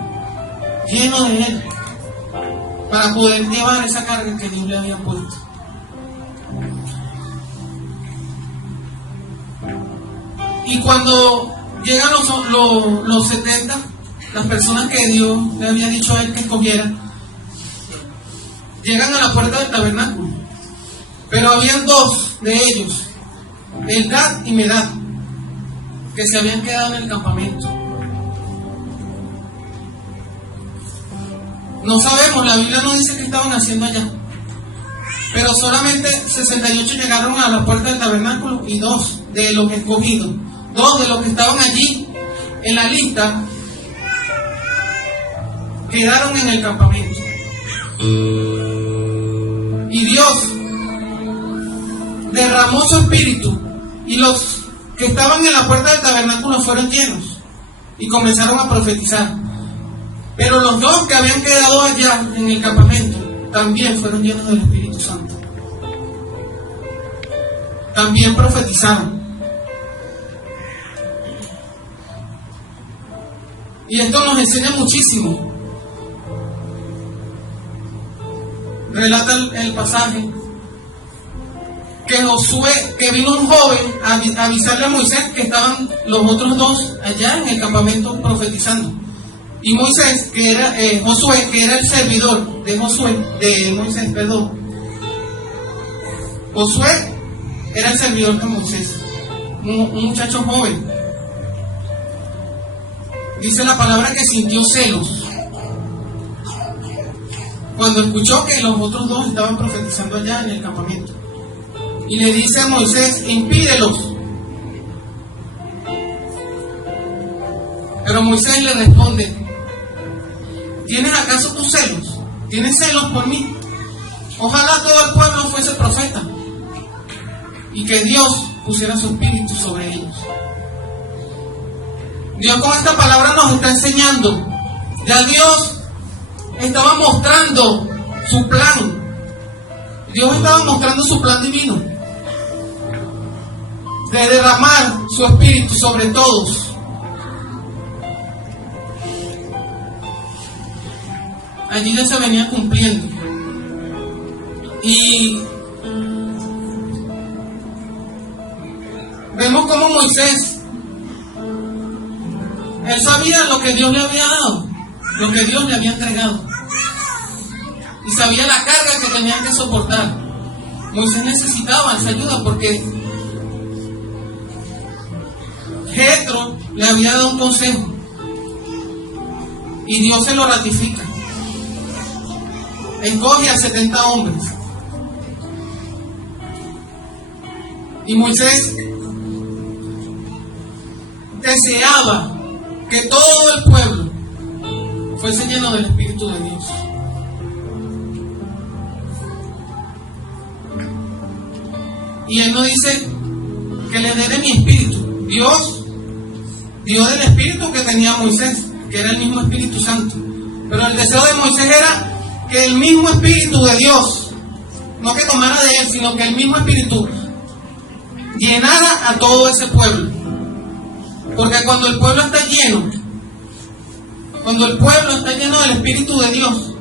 de él, para poder llevar esa carga que Dios le había puesto. Y cuando llegan los 70, las personas que Dios le había dicho a él que escogiera, llegan a la puerta del tabernáculo. Pero habían dos de ellos, Eldad y Medad, que se habían quedado en el campamento. No sabemos, la Biblia no dice qué estaban haciendo allá. Pero solamente 68 llegaron a la puerta del tabernáculo y 2 de los escogidos, 2 de los que estaban allí en la lista, quedaron en el campamento. Y Dios derramó su espíritu y los que estaban en la puerta del tabernáculo fueron llenos y comenzaron a profetizar. Pero los 2 que habían quedado allá en el campamento también fueron llenos del Espíritu Santo. También profetizaron. Y esto nos enseña muchísimo. Relata el pasaje que vino un joven a avisarle a Moisés que estaban los otros 2 allá en el campamento profetizando. Y Moisés, que era Josué, que era el servidor de Moisés, perdón. Josué era el servidor de Moisés, un muchacho joven. Dice la palabra que sintió celos cuando escuchó que los otros 2 estaban profetizando allá en el campamento. Y le dice a Moisés, impídelos. Pero Moisés le responde, ¿tienes acaso tus celos? ¿Tienes celos por mí? Ojalá todo el pueblo fuese profeta y que Dios pusiera su espíritu sobre ellos. Dios con esta palabra nos está enseñando. Ya Dios estaba mostrando su plan. Dios estaba mostrando su plan divino de derramar su espíritu sobre todos. Allí ya se venía cumpliendo. Y vemos como Moisés, él sabía lo que Dios le había dado, lo que Dios le había entregado, y sabía la carga que tenía que soportar. Moisés necesitaba esa ayuda porque Jetro le había dado un consejo y Dios se lo ratifica. Escoge a 70 hombres. Y Moisés deseaba que todo el pueblo fuese lleno del Espíritu de Dios. Y Él no dice que le dé de mi espíritu. Dios dio del espíritu que tenía Moisés, que era el mismo Espíritu Santo. Pero el deseo de Moisés era que el mismo Espíritu de Dios, no que tomara de él, sino que el mismo Espíritu llenara a todo ese pueblo. Porque cuando el pueblo está lleno, del Espíritu de Dios,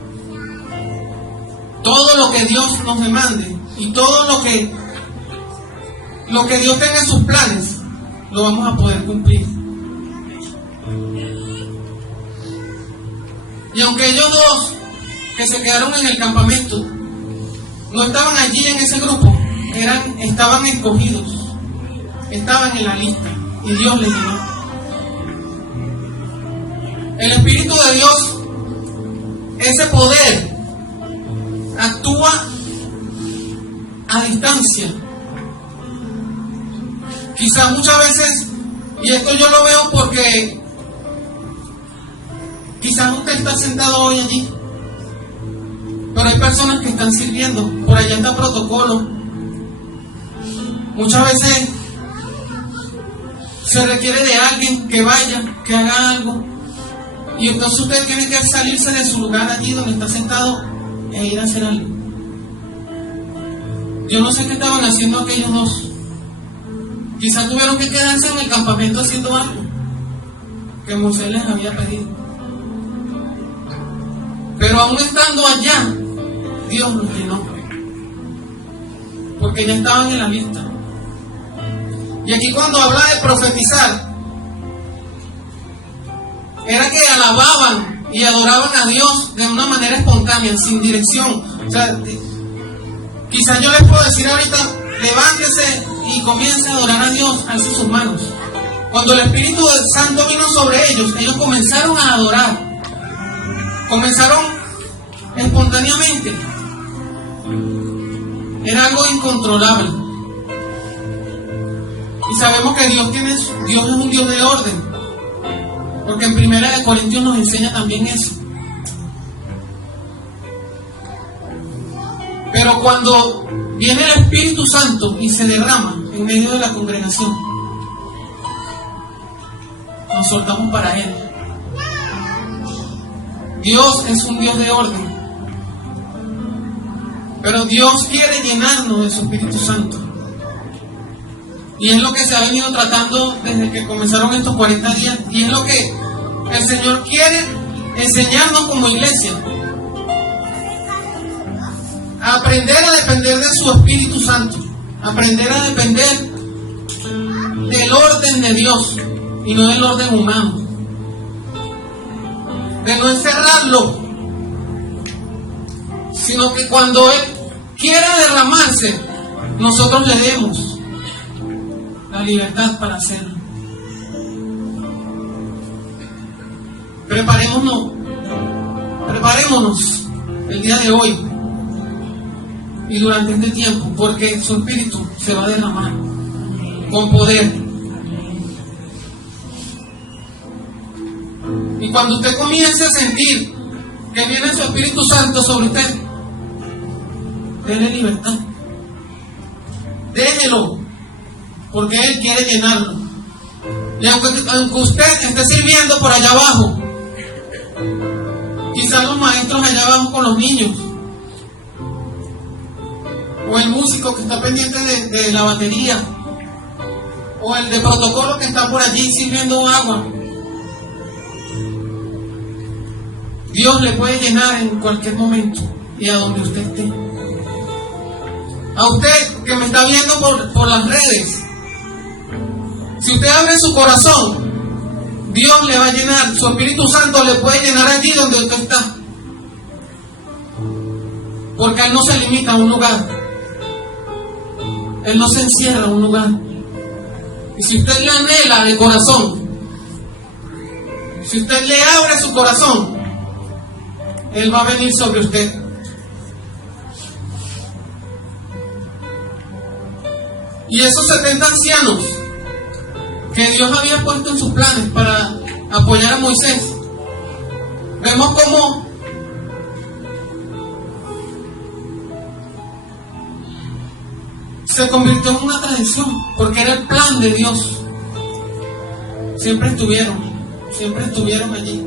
todo lo que Dios nos demande y todo lo que Dios tenga en sus planes, lo vamos a poder cumplir. Y aunque ellos dos que se quedaron en el campamento no estaban allí en ese grupo, estaban escogidos, estaban en la lista y Dios les llenó. El Espíritu de Dios, ese poder, actúa a distancia. Quizás muchas veces, y esto yo lo veo porque quizás usted está sentado hoy allí, pero hay personas que están sirviendo. Por allá está protocolo. Muchas veces se requiere de alguien que vaya, que haga algo, y entonces usted tiene que salirse de su lugar allí donde está sentado e ir a hacer algo. Yo no sé qué estaban haciendo aquellos dos. Quizás tuvieron que quedarse en el campamento haciendo algo que Moisés les había pedido. Pero aún estando allá, Dios los llenó, porque ya estaban en la lista. Y aquí cuando habla de profetizar, era que alababan y adoraban a Dios de una manera espontánea, sin dirección. O sea, quizás yo les puedo decir ahorita, levántese y comience a adorar a Dios, alce sus manos. Cuando el Espíritu Santo vino sobre ellos comenzaron a adorar. Comenzaron espontáneamente. Era algo incontrolable. Y sabemos que Dios es un Dios de orden. Porque en 1 Corintios nos enseña también eso. Pero cuando viene el Espíritu Santo y se derrama en medio de la congregación, nos soltamos para Él. Dios es un Dios de orden. Pero Dios quiere llenarnos de su Espíritu Santo. Y es lo que se ha venido tratando desde que comenzaron estos 40 días. Y es lo que el Señor quiere enseñarnos como iglesia. A aprender a depender de su Espíritu Santo. Aprender a depender del orden de Dios y no del orden humano. De no encerrarlo, sino que cuando Él quiera derramarse, nosotros le demos la libertad para hacerlo. Preparémonos el día de hoy y durante este tiempo, porque su Espíritu se va a derramar con poder. Y cuando usted comience a sentir que viene su Espíritu Santo sobre usted, déle libertad. Déjelo, porque Él quiere llenarlo. Y aunque usted esté sirviendo por allá abajo, quizás los maestros allá abajo con los niños, o el músico que está pendiente de la batería, o el de protocolo que está por allí sirviendo agua, Dios le puede llenar en cualquier momento y a donde usted esté. A usted que me está viendo por las redes, si usted abre su corazón, Dios le va a llenar, su Espíritu Santo le puede llenar allí donde usted está. Porque Él no se limita a un lugar. Él no se encierra en un lugar. Y si usted le anhela de corazón, si usted le abre su corazón, Él va a venir sobre usted. Y esos 70 ancianos que Dios había puesto en sus planes para apoyar a Moisés, vemos cómo se convirtió en una tradición, porque era el plan de Dios. Siempre estuvieron allí.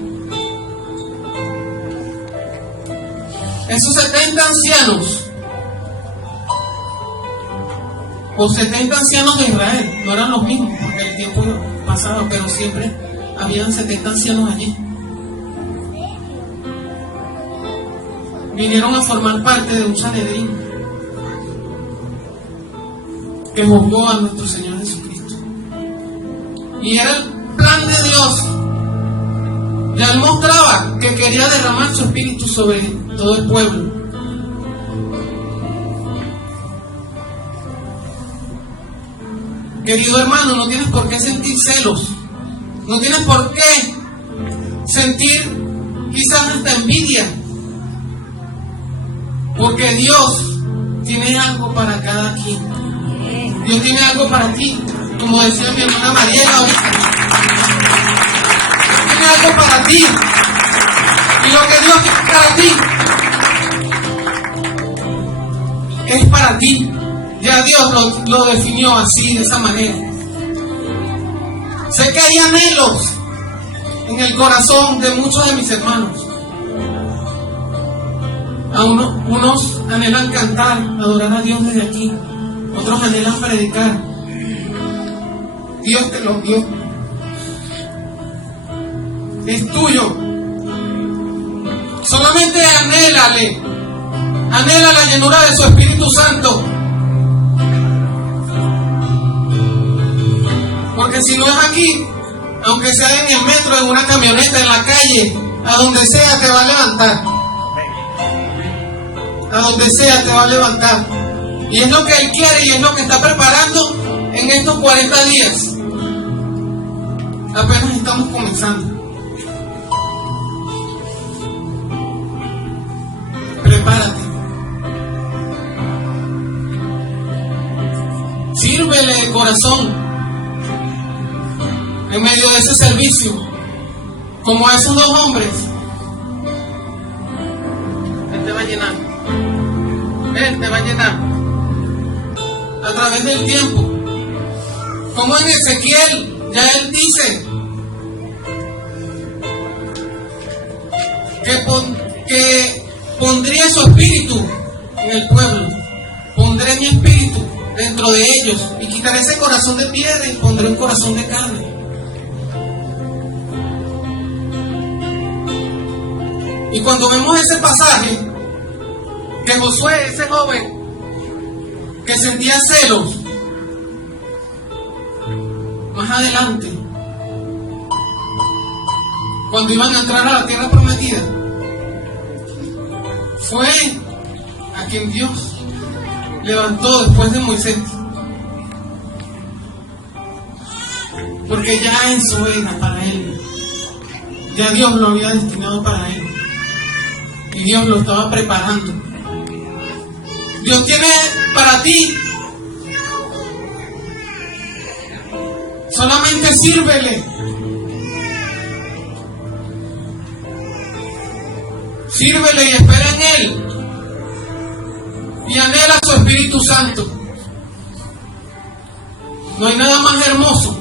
Esos 70 ancianos, o 70 ancianos de Israel, no eran los mismos, porque el tiempo pasaba, pero siempre habían 70 ancianos allí. Vinieron a formar parte de un Sanedrín que juzgó a nuestro Señor Jesucristo. Y era el plan de Dios. Ya Él mostraba que quería derramar su espíritu sobre todo el pueblo. Querido hermano, no tienes por qué sentir celos. No tienes por qué sentir quizás hasta envidia. Porque Dios tiene algo para cada quien. Dios tiene algo para ti. Como decía mi hermana Mariela ahorita. Dios tiene algo para ti. Y lo que Dios tiene para ti es para ti. Ya Dios lo definió así, de esa manera. Sé que hay anhelos en el corazón de muchos de mis hermanos. Unos anhelan cantar, adorar a Dios desde aquí. Otros anhelan predicar. Dios te lo dio. Es tuyo. Solamente anhélale. Anhela la llenura de su Espíritu Santo. Porque si no es aquí, aunque sea en el metro, en una camioneta, en la calle, a donde sea te va a levantar. A donde sea te va a levantar. Y es lo que Él quiere y es lo que está preparando en estos 40 días. Apenas estamos comenzando. Prepárate. Sírvele de corazón en medio de ese servicio, como a esos dos hombres. Él te va a llenar. Él te va a llenar a través del tiempo. Como en Ezequiel, ya Él dice que pondría su espíritu en el pueblo. Pondré mi espíritu dentro de ellos y quitaré ese corazón de piedra y pondré un corazón de carne. Y cuando vemos ese pasaje, que Josué, ese joven que sentía celos, más adelante, cuando iban a entrar a la tierra prometida, fue a quien Dios levantó después de Moisés. Porque ya eso era para él. Ya Dios lo había destinado para él. Y Dios lo estaba preparando. Dios tiene para ti. Solamente sírvele. Sírvele y espera en Él. Y anhela su Espíritu Santo. No hay nada más hermoso.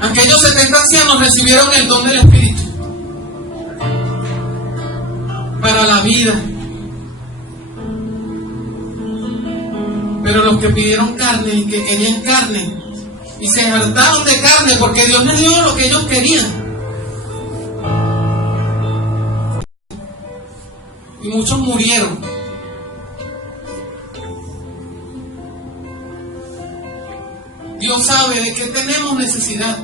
Aquellos 70 ancianos recibieron el don del Espíritu para la vida. Pero los que pidieron carne y que querían carne y se hartaron de carne porque Dios les dio lo que ellos querían. Y muchos murieron. Dios sabe de qué tenemos necesidad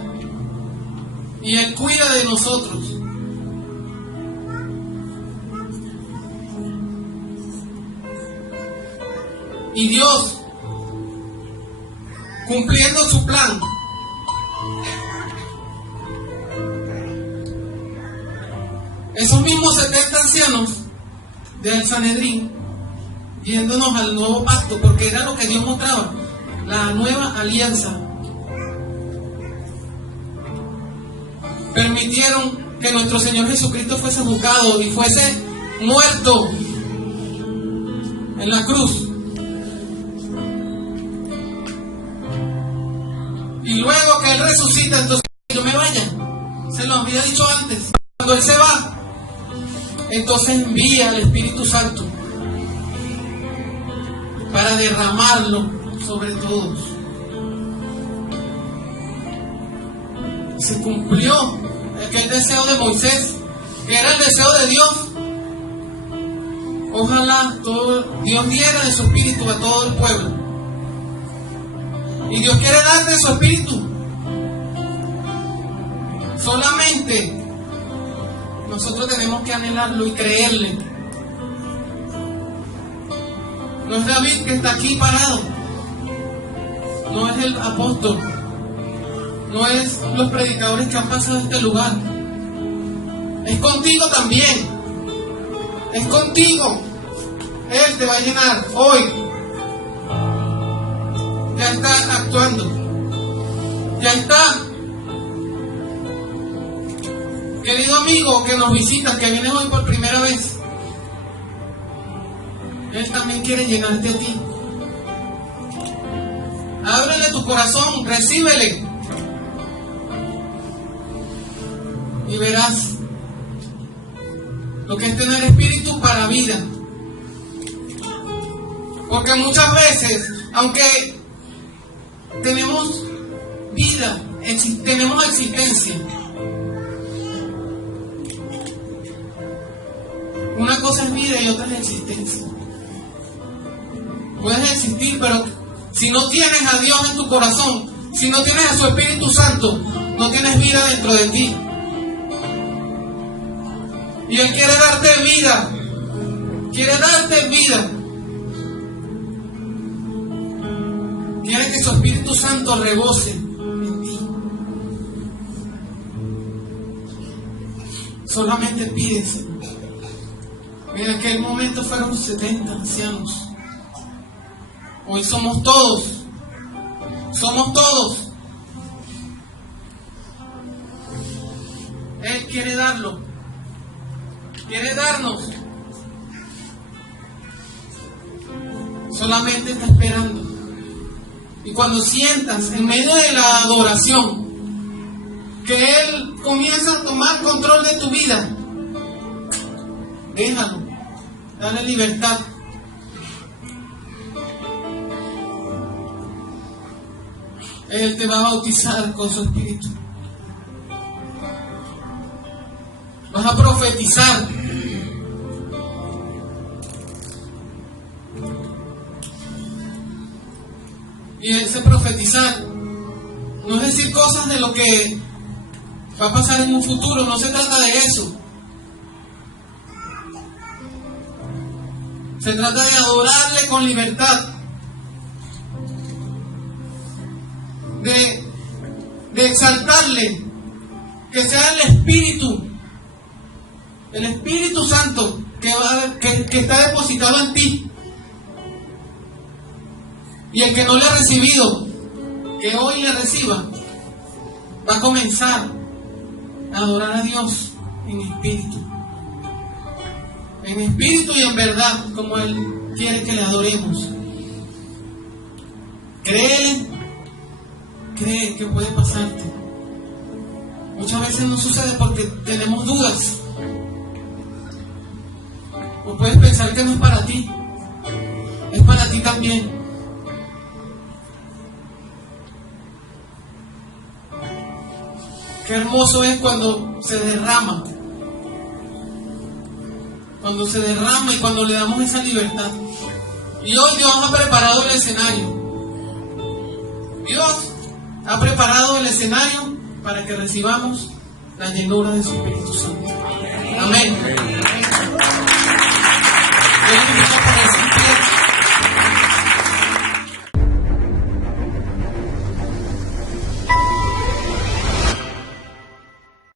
y Él cuida de nosotros. Y Dios, cumpliendo su plan, esos mismos 70 ancianos del Sanedrín, yéndonos al nuevo pacto, porque era lo que Dios mostraba, la nueva alianza, permitieron que nuestro Señor Jesucristo fuese juzgado y fuese muerto en la cruz. Y luego que Él resucita, entonces yo me vaya. Se lo había dicho antes. Cuando Él se va, entonces envía al Espíritu Santo para derramarlo sobre todos. Se cumplió aquel deseo de Moisés, que era el deseo de Dios. Ojalá Dios diera de su espíritu a todo el pueblo. Y Dios quiere darte su espíritu. Solamente nosotros tenemos que anhelarlo y creerle. No es David que está aquí parado. No es el apóstol. No es los predicadores que han pasado a este lugar. Es contigo también. Es contigo. Él te va a llenar hoy. Ya está actuando. Ya está. Querido amigo que nos visitas, que vienes hoy por primera vez, Él también quiere llenarte a ti. Ábrele tu corazón, recíbele. Y verás lo que es tener espíritu para vida. Porque muchas veces, aunque tenemos vida, tenemos existencia, una cosa es vida y otra es existencia. Puedes existir, pero si no tienes a Dios en tu corazón, si no tienes a su Espíritu Santo, no tienes vida dentro de ti. Y Él quiere darte vida. Quiere darte vida. Quiere que su Espíritu Santo rebose en ti. Solamente pídese. En aquel momento fueron 70 ancianos. Hoy somos todos. Somos todos. Él quiere darlo. Quiere darnos. Solamente está esperando. Y cuando sientas en medio de la adoración que Él comienza a tomar control de tu vida, déjalo. Dale libertad. Él te va a bautizar con su Espíritu. Vas a profetizar. Y ese profetizar no es decir cosas de lo que va a pasar en un futuro. No se trata de eso. Se trata de adorarle con libertad. De exaltarle. Que sea el Espíritu Santo que está depositado en ti. Y el que no le ha recibido, que hoy le reciba, va a comenzar a adorar a Dios en espíritu. En espíritu y en verdad, como Él quiere que le adoremos. Cree que puede pasarte. Muchas veces no sucede porque tenemos dudas. O puedes pensar que no es para ti. Es para ti también. Qué hermoso es cuando se derrama. Cuando se derrama y cuando le damos esa libertad. Y hoy Dios ha preparado el escenario. Dios ha preparado el escenario para que recibamos la llenura de su Espíritu Santo. Amén.